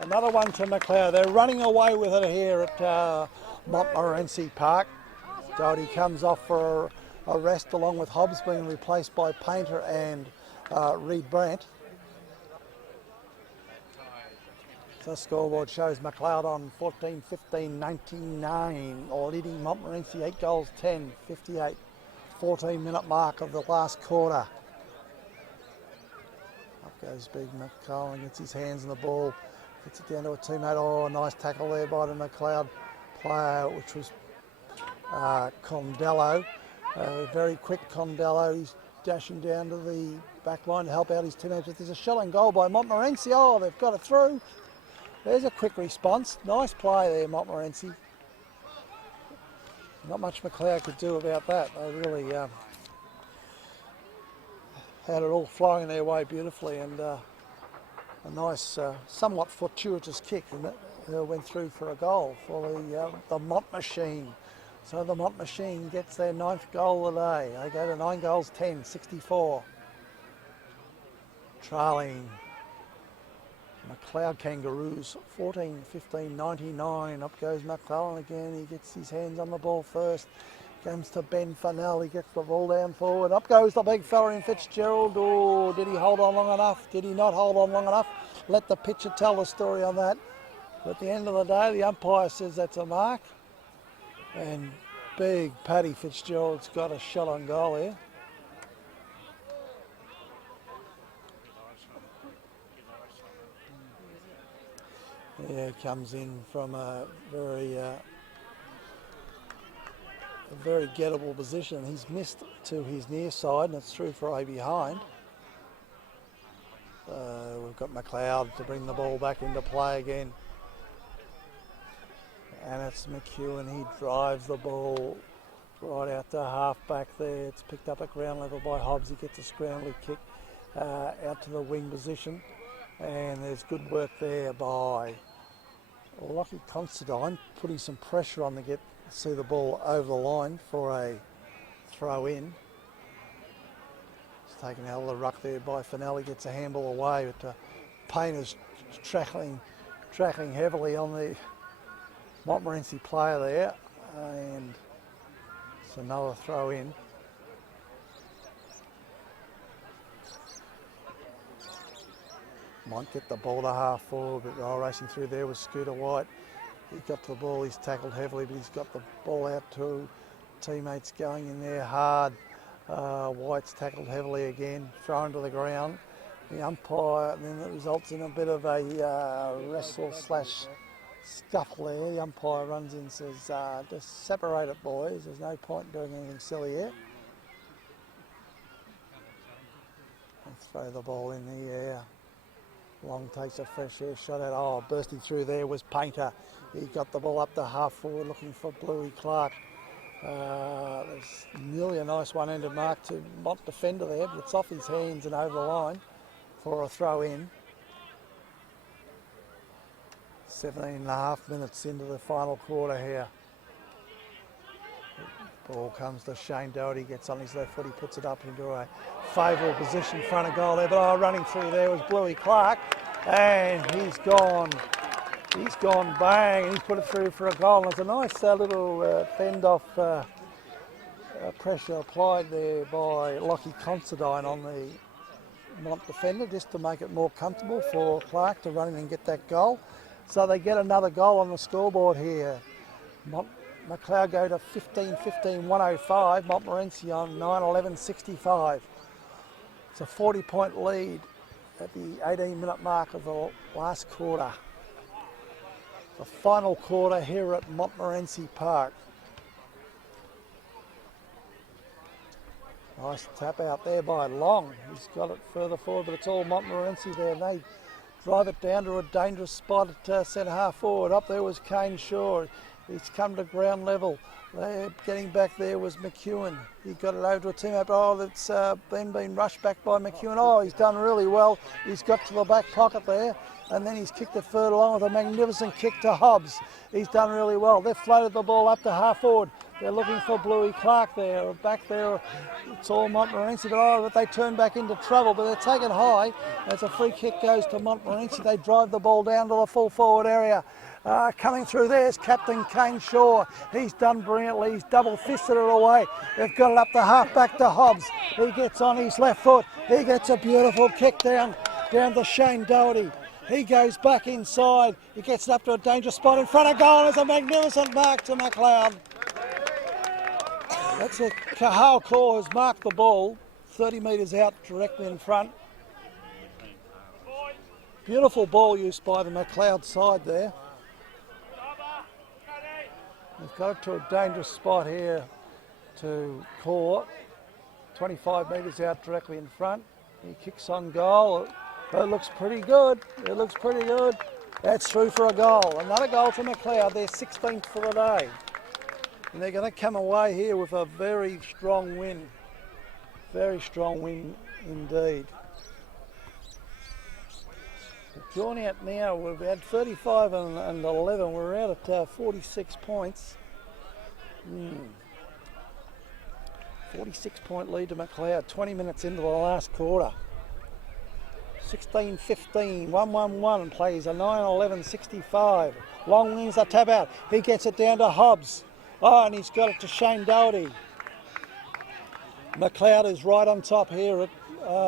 Another one to Macleod. They're running away with it here at Montmorency Park. Doherty comes off for a rest along with Hobbs being replaced by Painter and Reed Brandt. So the scoreboard shows Macleod on 14-15-99, or leading Montmorency 8 goals 10, 58, 14-minute mark of the last quarter. Up goes Big McCollum, gets his hands on the ball, gets it down to a teammate. Oh, nice tackle there by the Macleod player, which was Condello. Very quick Condello. He's dashing down to the back line to help out his teammates. But there's a shot on goal by Montmorency. Oh, they've got it through. There's a quick response. Nice play there, Montmorency. Not much Macleod could do about that. They really had it all flowing their way beautifully, and a nice, somewhat fortuitous kick, and it went through for a goal for the Mont Machine. So the Mont Machine gets their 9th goal of the day. They go to 9 goals 10, 64. Trailing Macleod Kangaroos 14-15-99. Up goes McClellan again. He gets his hands on the ball first. Comes to Ben Fennell. He gets the ball down forward. Up goes the big fella in Fitzgerald. Oh, did he hold on long enough? Did he not hold on long enough? Let the pitcher tell the story on that. But at the end of the day, the umpire says that's a mark. And big Paddy Fitzgerald's got a shot on goal here. Yeah, comes in from a very gettable position. He's missed to his near side, and it's through for a behind. We've got Macleod to bring the ball back into play again. And it's McEwen. He drives the ball right out to half back there. It's picked up at ground level by Hobbs. He gets a scrambling kick out to the wing position. And there's good work there by Lockie Considine, putting some pressure on to see the ball over the line for a throw in. It's taken out of the ruck there by Fennell. He gets a handball away, but Painter's tracking heavily on the Montmorency player there, and it's another throw in. Mont get the ball to half forward, but racing through there was Scooter White. He got the ball, he's tackled heavily, but he's got the ball out to teammates going in there hard. White's tackled heavily again, thrown to the ground. The umpire, and then it results in a bit of a wrestle/scuffle there. The umpire runs in and says, just separate it, boys. There's no point in doing anything silly here. And throw the ball in the air. Long takes a fresh air shot out. Oh, bursting through there was Painter. He got the ball up to half forward looking for Bluey Clark. There's nearly a nice one-ended mark to Mont defender there, but it's off his hands and over the line for a throw in. 17.5 minutes into the final quarter here. Ball comes to Shane Doherty, gets on his left foot, he puts it up into a favourable position in front of goal there, but running through there was Bluey Clark, and he's gone bang, and he's put it through for a goal. And there's a nice little fend-off pressure applied there by Lockie Considine on the Mont defender, just to make it more comfortable for Clark to run in and get that goal. So they get another goal on the scoreboard here. Macleod go to 15-15-105, Montmorency on 9-11-65. It's a 40-point lead at the 18-minute mark of the last quarter. The final quarter here at Montmorency Park. Nice tap out there by Long. He's got it further forward, but it's all Montmorency there. And they drive it down to a dangerous spot at centre half forward. Up there was Kane Shaw. He's come to ground level. They're getting back there was McEwen. He got it over to a teammate, but oh, it's then been rushed back by McEwen. Oh, he's done really well. He's got to the back pocket there, and then he's kicked it further along with a magnificent kick to Hobbs. He's done really well. They've floated the ball up to half forward. They're looking for Bluey Clark there. Back there, it's all Montmorency, but they turn back into trouble, but they're taken high. As a free kick goes to Montmorency, they drive the ball down to the full forward area. Coming through there is Captain Kane Shaw. He's done brilliantly. He's double fisted it away. They've got it up the half back to Hobbs. He gets on his left foot. He gets a beautiful kick down to Shane Doherty. He goes back inside. He gets it up to a dangerous spot in front of goal. There's a magnificent mark to Macleod. That's a Cahal Claw has marked the ball 30 metres out directly in front. Beautiful ball use by the Macleod side there. They've got it to a dangerous spot here to Claw. 25 metres out directly in front. He kicks on goal. It looks pretty good. It looks pretty good. That's through for a goal. Another goal to Macleod. They're 16th for the day. And they're going to come away here with a very strong win. Very strong win indeed. Drawn out now, we've had 35 and 11. We're out at 46 points. 46-point lead to Macleod. 20 minutes into the last quarter. 16-15, 1-1-1, plays a 9-11-65. Long wins the tap out. He gets it down to Hobbs. Oh, and he's got it to Shane Doherty. Macleod is right on top here at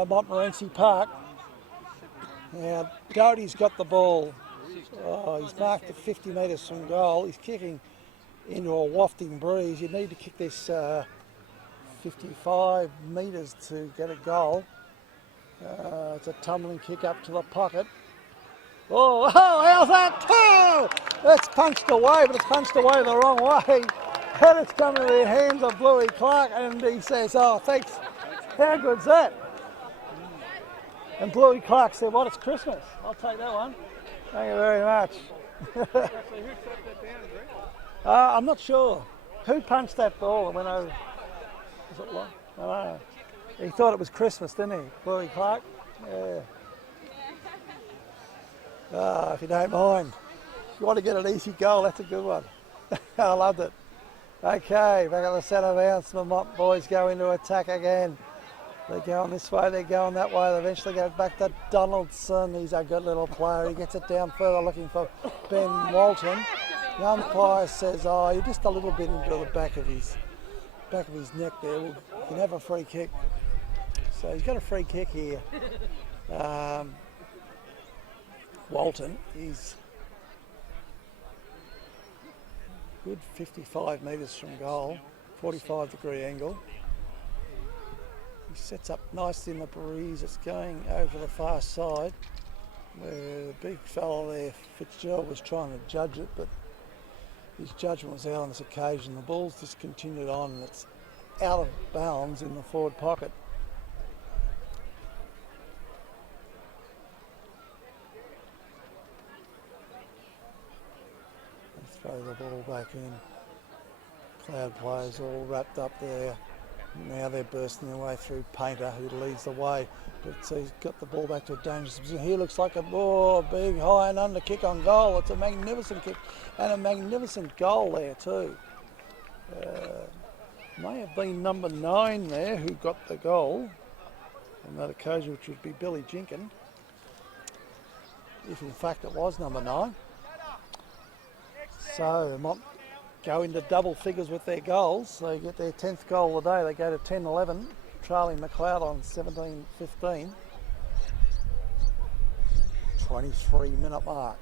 Montmorency Park. Now, Doherty's got the ball. Oh, he's marked at 50 metres from goal. He's kicking into a wafting breeze. You need to kick this 55 metres to get a goal. It's a tumbling kick up to the pocket. Oh, how's that? Oh, it's punched away, but it's punched away the wrong way. And it's come to the hands of Bluey Clark, and he says, oh, thanks. How good's that? And Bluey Clark said, what, it's Christmas. I'll take that one. Thank you very much. I'm not sure. Who punched that ball and went over? Was it long? I don't know. He thought it was Christmas, didn't he, Bluey Clark? Yeah. If you don't mind. If you want to get an easy goal, that's a good one. I loved it. Okay, back at the centre bounce, the Mont boys go into attack again. They're going this way, they're going that way. They eventually go back to Donaldson. He's a good little player. He gets it down further looking for Ben Walton. The umpire says, oh, you're just a little bit into the back of his neck there. You can have a free kick. So he's got a free kick here. Walton, he's good 55 metres from goal, 45-degree angle. He sets up nicely in the breeze. It's going over the far side where the big fella there, Fitzgerald, was trying to judge it, but his judgment was out on this occasion. The ball's just continued on and it's out of bounds in the forward pocket. Throw the ball back in. Cloud players all wrapped up there. Now they're bursting their way through Painter, who leads the way. But so he's got the ball back to a dangerous position. He looks like a big high and under kick on goal. It's a magnificent kick and a magnificent goal there too. May have been number 9 there who got the goal on that occasion, which would be Billy Jinkin, if in fact it was number 9. So the Mont go into double figures with their goals. They get their 10th goal of the day. They go to 10-11, trailing Macleod on 17-15. 23-minute mark.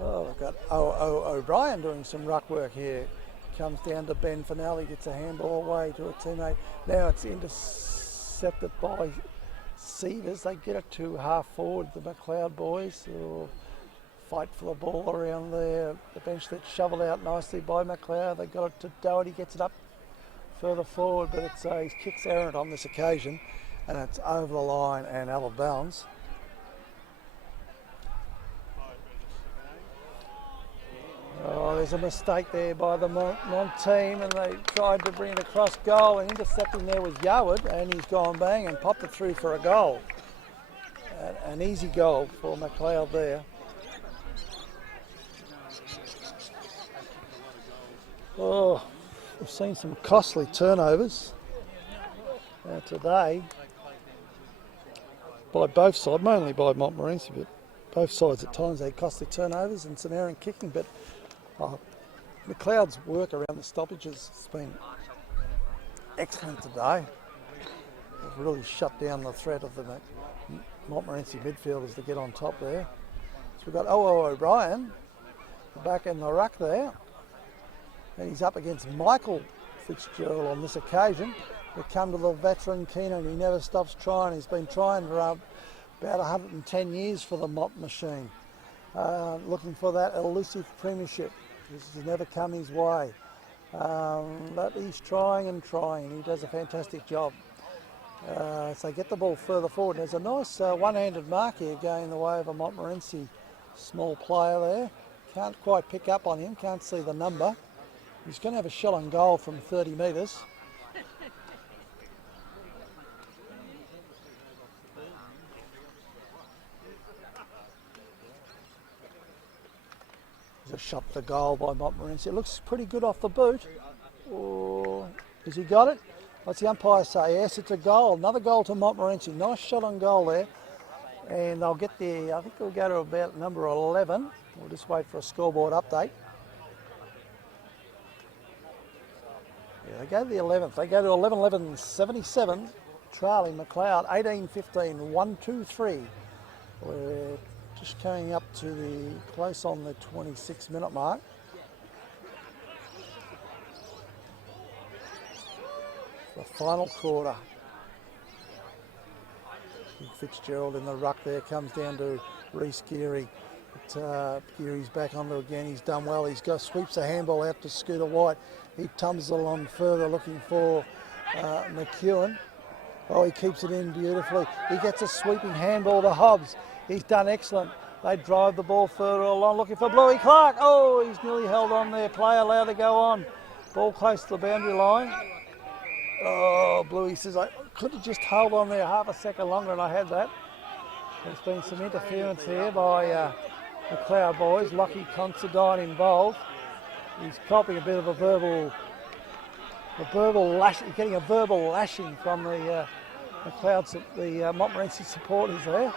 Oh, we've got O'Brien doing some ruck work here. Comes down to Ben Finale, gets a handball away to a teammate. Now it's intercepted by Severs. They get it to half forward, the Macleod boys. Fight for the ball around there. Eventually it's shoveled out nicely by Macleod. They got it to Doherty, gets it up further forward, but it's his kick's errant on this occasion, and it's over the line and out of bounds. Oh, there's a mistake there by the Mont team, and they tried to bring it across goal, and intercepting there was Yoward, and he's gone bang and popped it through for a goal. An easy goal for Macleod there. Oh, we've seen some costly turnovers today by both sides, mainly by Montmorency, but both sides at times they had costly turnovers and some errant kicking, but Macleod's work around the stoppages has been excellent today. They've really shut down the threat of the Montmorency midfielders to get on top there. So we've got O'Brien back in the ruck there, and he's up against Michael Fitzgerald on this occasion. We come to the veteran Keenan, he never stops trying. He's been trying for about 110 years for the Mont machine, looking for that elusive premiership. This has never come his way, but he's trying and trying. He does a fantastic job. So get the ball further forward. There's a nice one-handed mark here going the way of a Montmorency small player there. Can't quite pick up on him, can't see the number. He's going to have a shot on goal from 30 metres. There's a shot for goal by Montmorency. It looks pretty good off the boot. Oh, has he got it? What's the umpire say? Yes, it's a goal. Another goal to Montmorency. Nice shot on goal there. And they'll get there, I think they'll go to about number 11. We'll just wait for a scoreboard update. Yeah, they go to the 11th. They go to 11-11-77, trailing Macleod 18-15, 1-2-3. We're just coming up to the close on the 26-minute mark. The final quarter. Fitzgerald in the ruck there, comes down to Reece Geary. But Geary's back on there again. He's done well. He's got sweeps a handball out to Scooter White. He tumbles along further looking for McEwen. Oh, he keeps it in beautifully. He gets a sweeping handball to Hobbs. He's done excellent. They drive the ball further along looking for Bluey Clark. Oh, he's nearly held on there. Play allowed to go on. Ball close to the boundary line. Oh, Bluey says, I could have just held on there half a second longer and I had that. There's been some interference here by Macleod boys. Lockie Considine involved. He's copying a bit of a verbal lash. He's getting a verbal lashing from the Macleod, the Montmorency supporters there.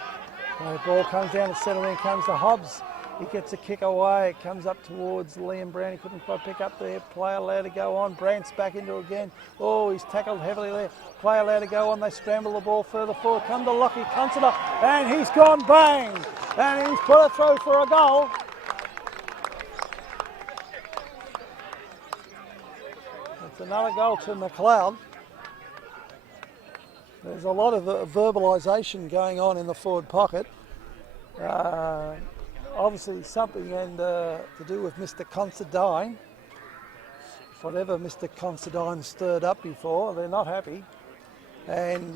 The ball comes down to centre, then comes to Hobbs. He gets a kick away. It comes up towards Liam Brown. He couldn't quite pick up there. Play allowed to go on. Brandt's back into it again. Oh, he's tackled heavily there. Play allowed to go on. They scramble the ball further forward. Come to Lockie Considine, and he's gone bang! And he's put it through for a goal. It's another goal to Macleod. There's a lot of verbalisation going on in the forward pocket. Obviously something to do with Mr. Considine. Whatever Mr. Considine stirred up before, they're not happy. And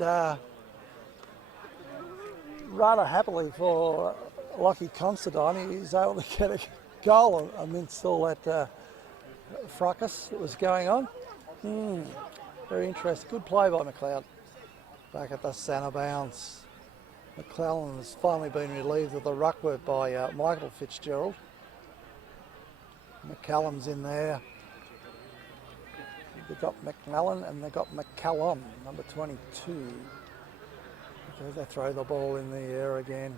rather happily for Lockie Considine, he's able to get a goal amidst all that fracas that was going on. Very interesting. Good play by Macleod. Back at the centre bounce. McClellan has finally been relieved of the ruck work by Michael Fitzgerald. McCallum's in there. They've got McMillan and they've got McCallum, number 22. Okay, they throw the ball in the air again.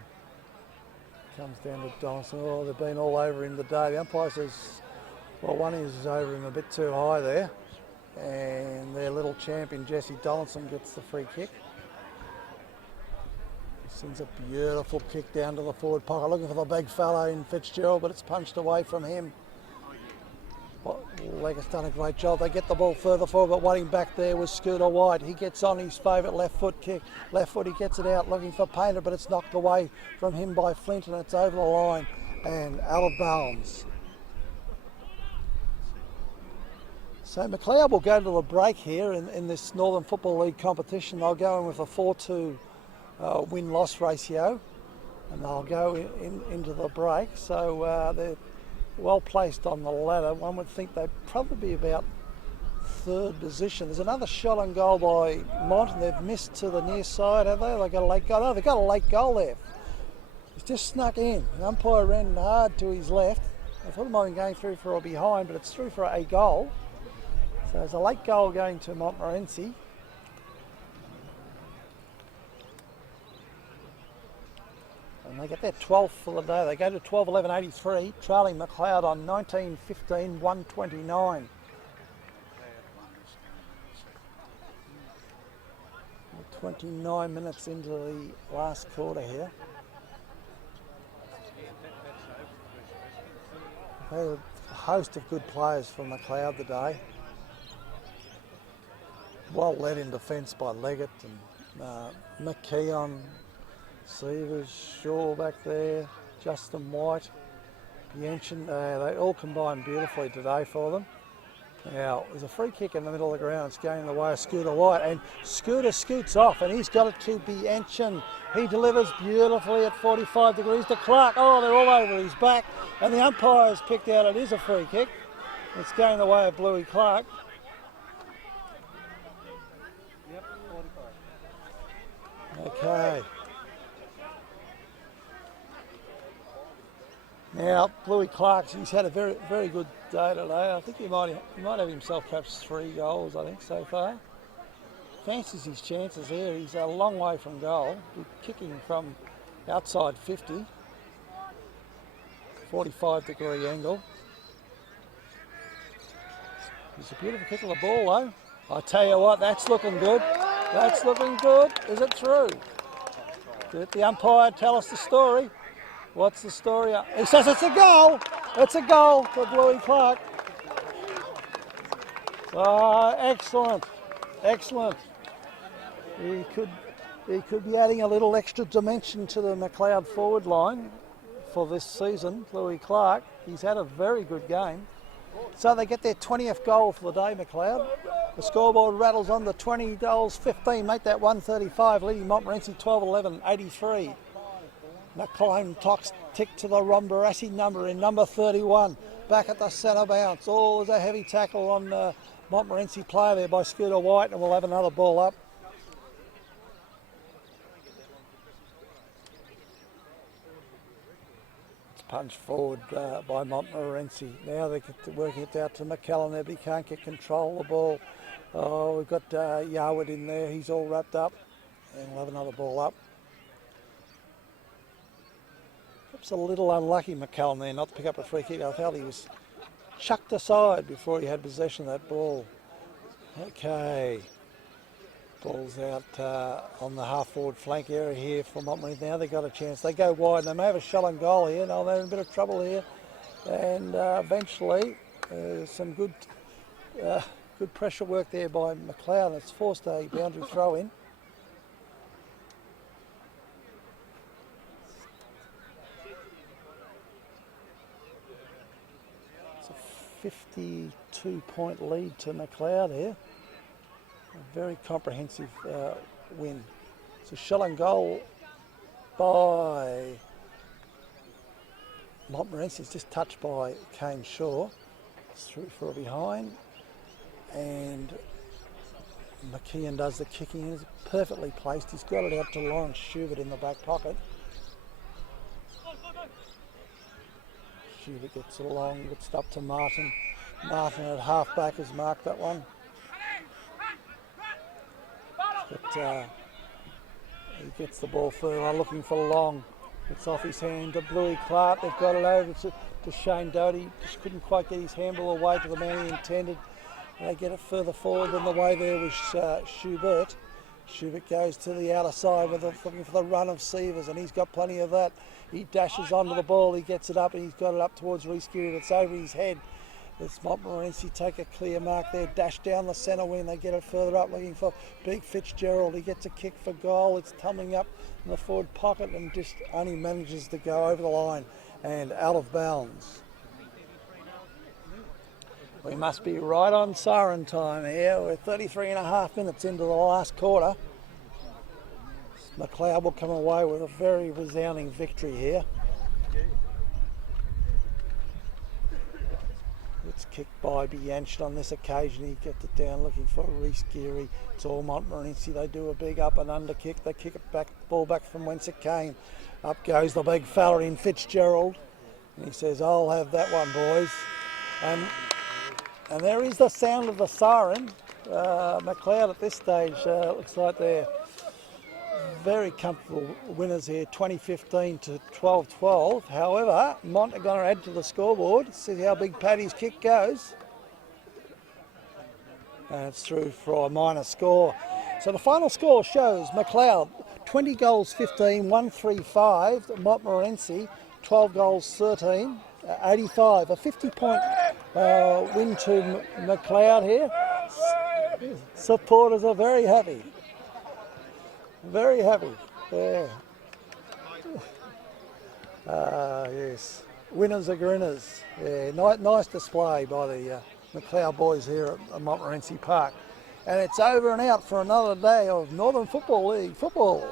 Comes down to Donaldson. Oh, they've been all over him today. The umpire says, well, one is over him a bit too high there. And their little champion, Jesse Donaldson, gets the free kick. Sends a beautiful kick down to the forward pocket, looking for the big fella in Fitzgerald, but it's punched away from him. Leggett's done a great job. They get the ball further forward, but waiting back there was Scooter White. He gets on his favourite left foot kick. Left foot, he gets it out, looking for Painter, but it's knocked away from him by Flint, and it's over the line and out of bounds. So Macleod will go to the break here in this Northern Football League competition. They'll go in with a 4-2 win-loss ratio, and they'll go into the break. So they're well placed on the ladder. One would think they'd probably be about third position. There's another shot on goal by Mont, and they've missed to the near side, have they? They got a late goal. Oh, they've got a late goal there. He's just snuck in. The umpire ran hard to his left. I thought it might have been going through for a behind, but it's through for a goal. So there's a late goal going to Montmorency. And they get their 12th for the day. They go to 12-11-83, trailing Macleod on 19-15-129. 29 minutes into the last quarter here. They had a host of good players from Macleod today. Well led in defence by Leggett and McKeon, Sievers, Shaw back there, Justin White, Bienchen. They all combined beautifully today for them. Now, there's a free kick in the middle of the ground. It's going the way of Scooter White, and Scooter scoots off, and he's got it to Bienchen. He delivers beautifully at 45 degrees to Clark. Oh, they're all over his back, and the umpire has picked out it is a free kick. It's going the way of Bluey Clark. Yep, 45. Okay. Now, Bluey Clark, he's had a very, very good day today. I think he might have himself perhaps 3 goals, I think, so far. Fancies his chances here. He's a long way from goal. He's kicking from outside 50. 45-degree angle. It's a beautiful kick of the ball, though. I tell you what, that's looking good. That's looking good. Is it through? Did the umpire tell us the story? What's the story? He says it's a goal. It's a goal for Bluey Clark. Oh, excellent, excellent. He could be adding a little extra dimension to the Macleod forward line for this season. Bluey Clark. He's had a very good game. So they get their 20th goal for the day, Macleod. The scoreboard rattles on the 20 goals, 15, make that 135, leading Montmorency 12-11-83. McLean clocks tick to the Rombarassi number in number 31, back at the centre bounce. Oh, there's a heavy tackle on the Montmorency player there by Scooter White, and we'll have another ball up. It's punched forward by Montmorency. Now they're working it out to McKellen there, but he can't get control of the ball. Oh, we've got Yarwood in there. He's all wrapped up, and we'll have another ball up. Perhaps a little unlucky, McCallum there, not to pick up a free kick. I felt he was chucked aside before he had possession of that ball. Okay. Ball's out on the half-forward flank area here for Montmorency. Now they've got a chance. They go wide. They may have a shot on goal here. No, they're in a bit of trouble here. And eventually, some good pressure work there by Macleod. It's forced a boundary throw in. It's a 52-point lead to Macleod here. A very comprehensive win. It's a shot on goal by Montmorency. It's just touched by Kane Shaw. It's through for a behind. And McKeon does the kicking. He's perfectly placed. He's got it out to Lawrence Schubert in the back pocket. Schubert gets it along, gets it up to Martin. Martin at half-back has marked that one. But he gets the ball further, looking for Long. It's off his hand to Bluey Clark. They've got it over to Shane Doty. Just couldn't quite get his handball away to the man he intended. They get it further forward than the way there was Schubert. Schubert goes to the outer side looking for the run of Sievers, and he's got plenty of that. He dashes onto the ball, he gets it up, and he's got it up towards Reeskew. It's over his head. It's Montmorency take a clear mark there, dash down the centre wing. They get it further up, looking for Big Fitzgerald. He gets a kick for goal. It's tumbling up in the forward pocket and just only manages to go over the line and out of bounds. We must be right on siren time here. We're 33 and a half minutes into the last quarter. Macleod will come away with a very resounding victory here. kicked by Bianchi. On this occasion, he gets it down looking for Reese Geary. It's all Montmorency. They do a big up and under kick. They kick it back, ball back from whence it came. Up goes the big fella in Fitzgerald. And he says, I'll have that one, boys. And there is the sound of the siren. Macleod at this stage looks like they're very comfortable winners here, 2015 to 12-12. However, Mont are going to add to the scoreboard. See how big Paddy's kick goes. And it's through for a minor score. So the final score shows Macleod 20 goals 15, 135. Montmorency 12 goals 13, 85. A 50-point win to Macleod here. Supporters are very happy. Very happy. Yeah. Yes. Winners are grinners. Yeah. Nice display by the Macleod boys here at Montmorency Park. And it's over and out for another day of Northern Football League football.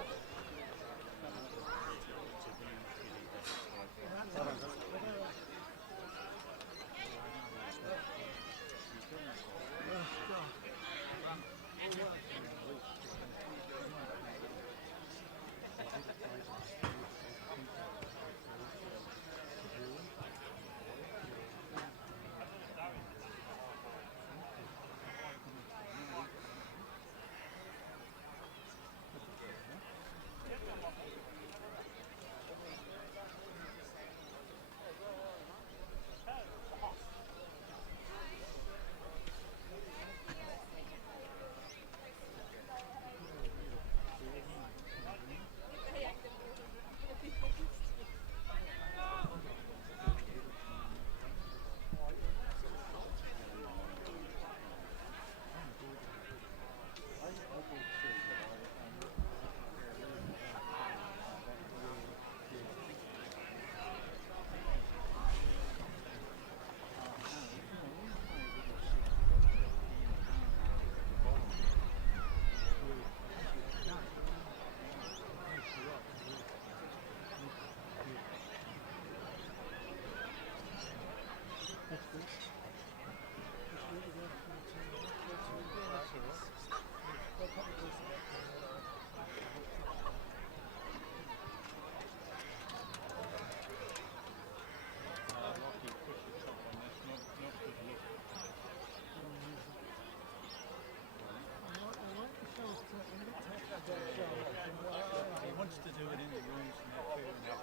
He wants to do it in the rooms and that fair enough,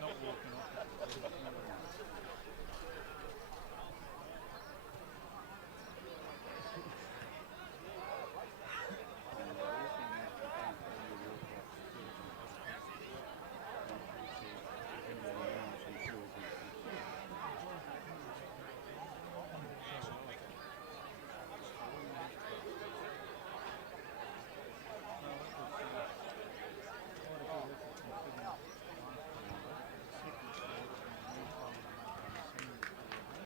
not walking off.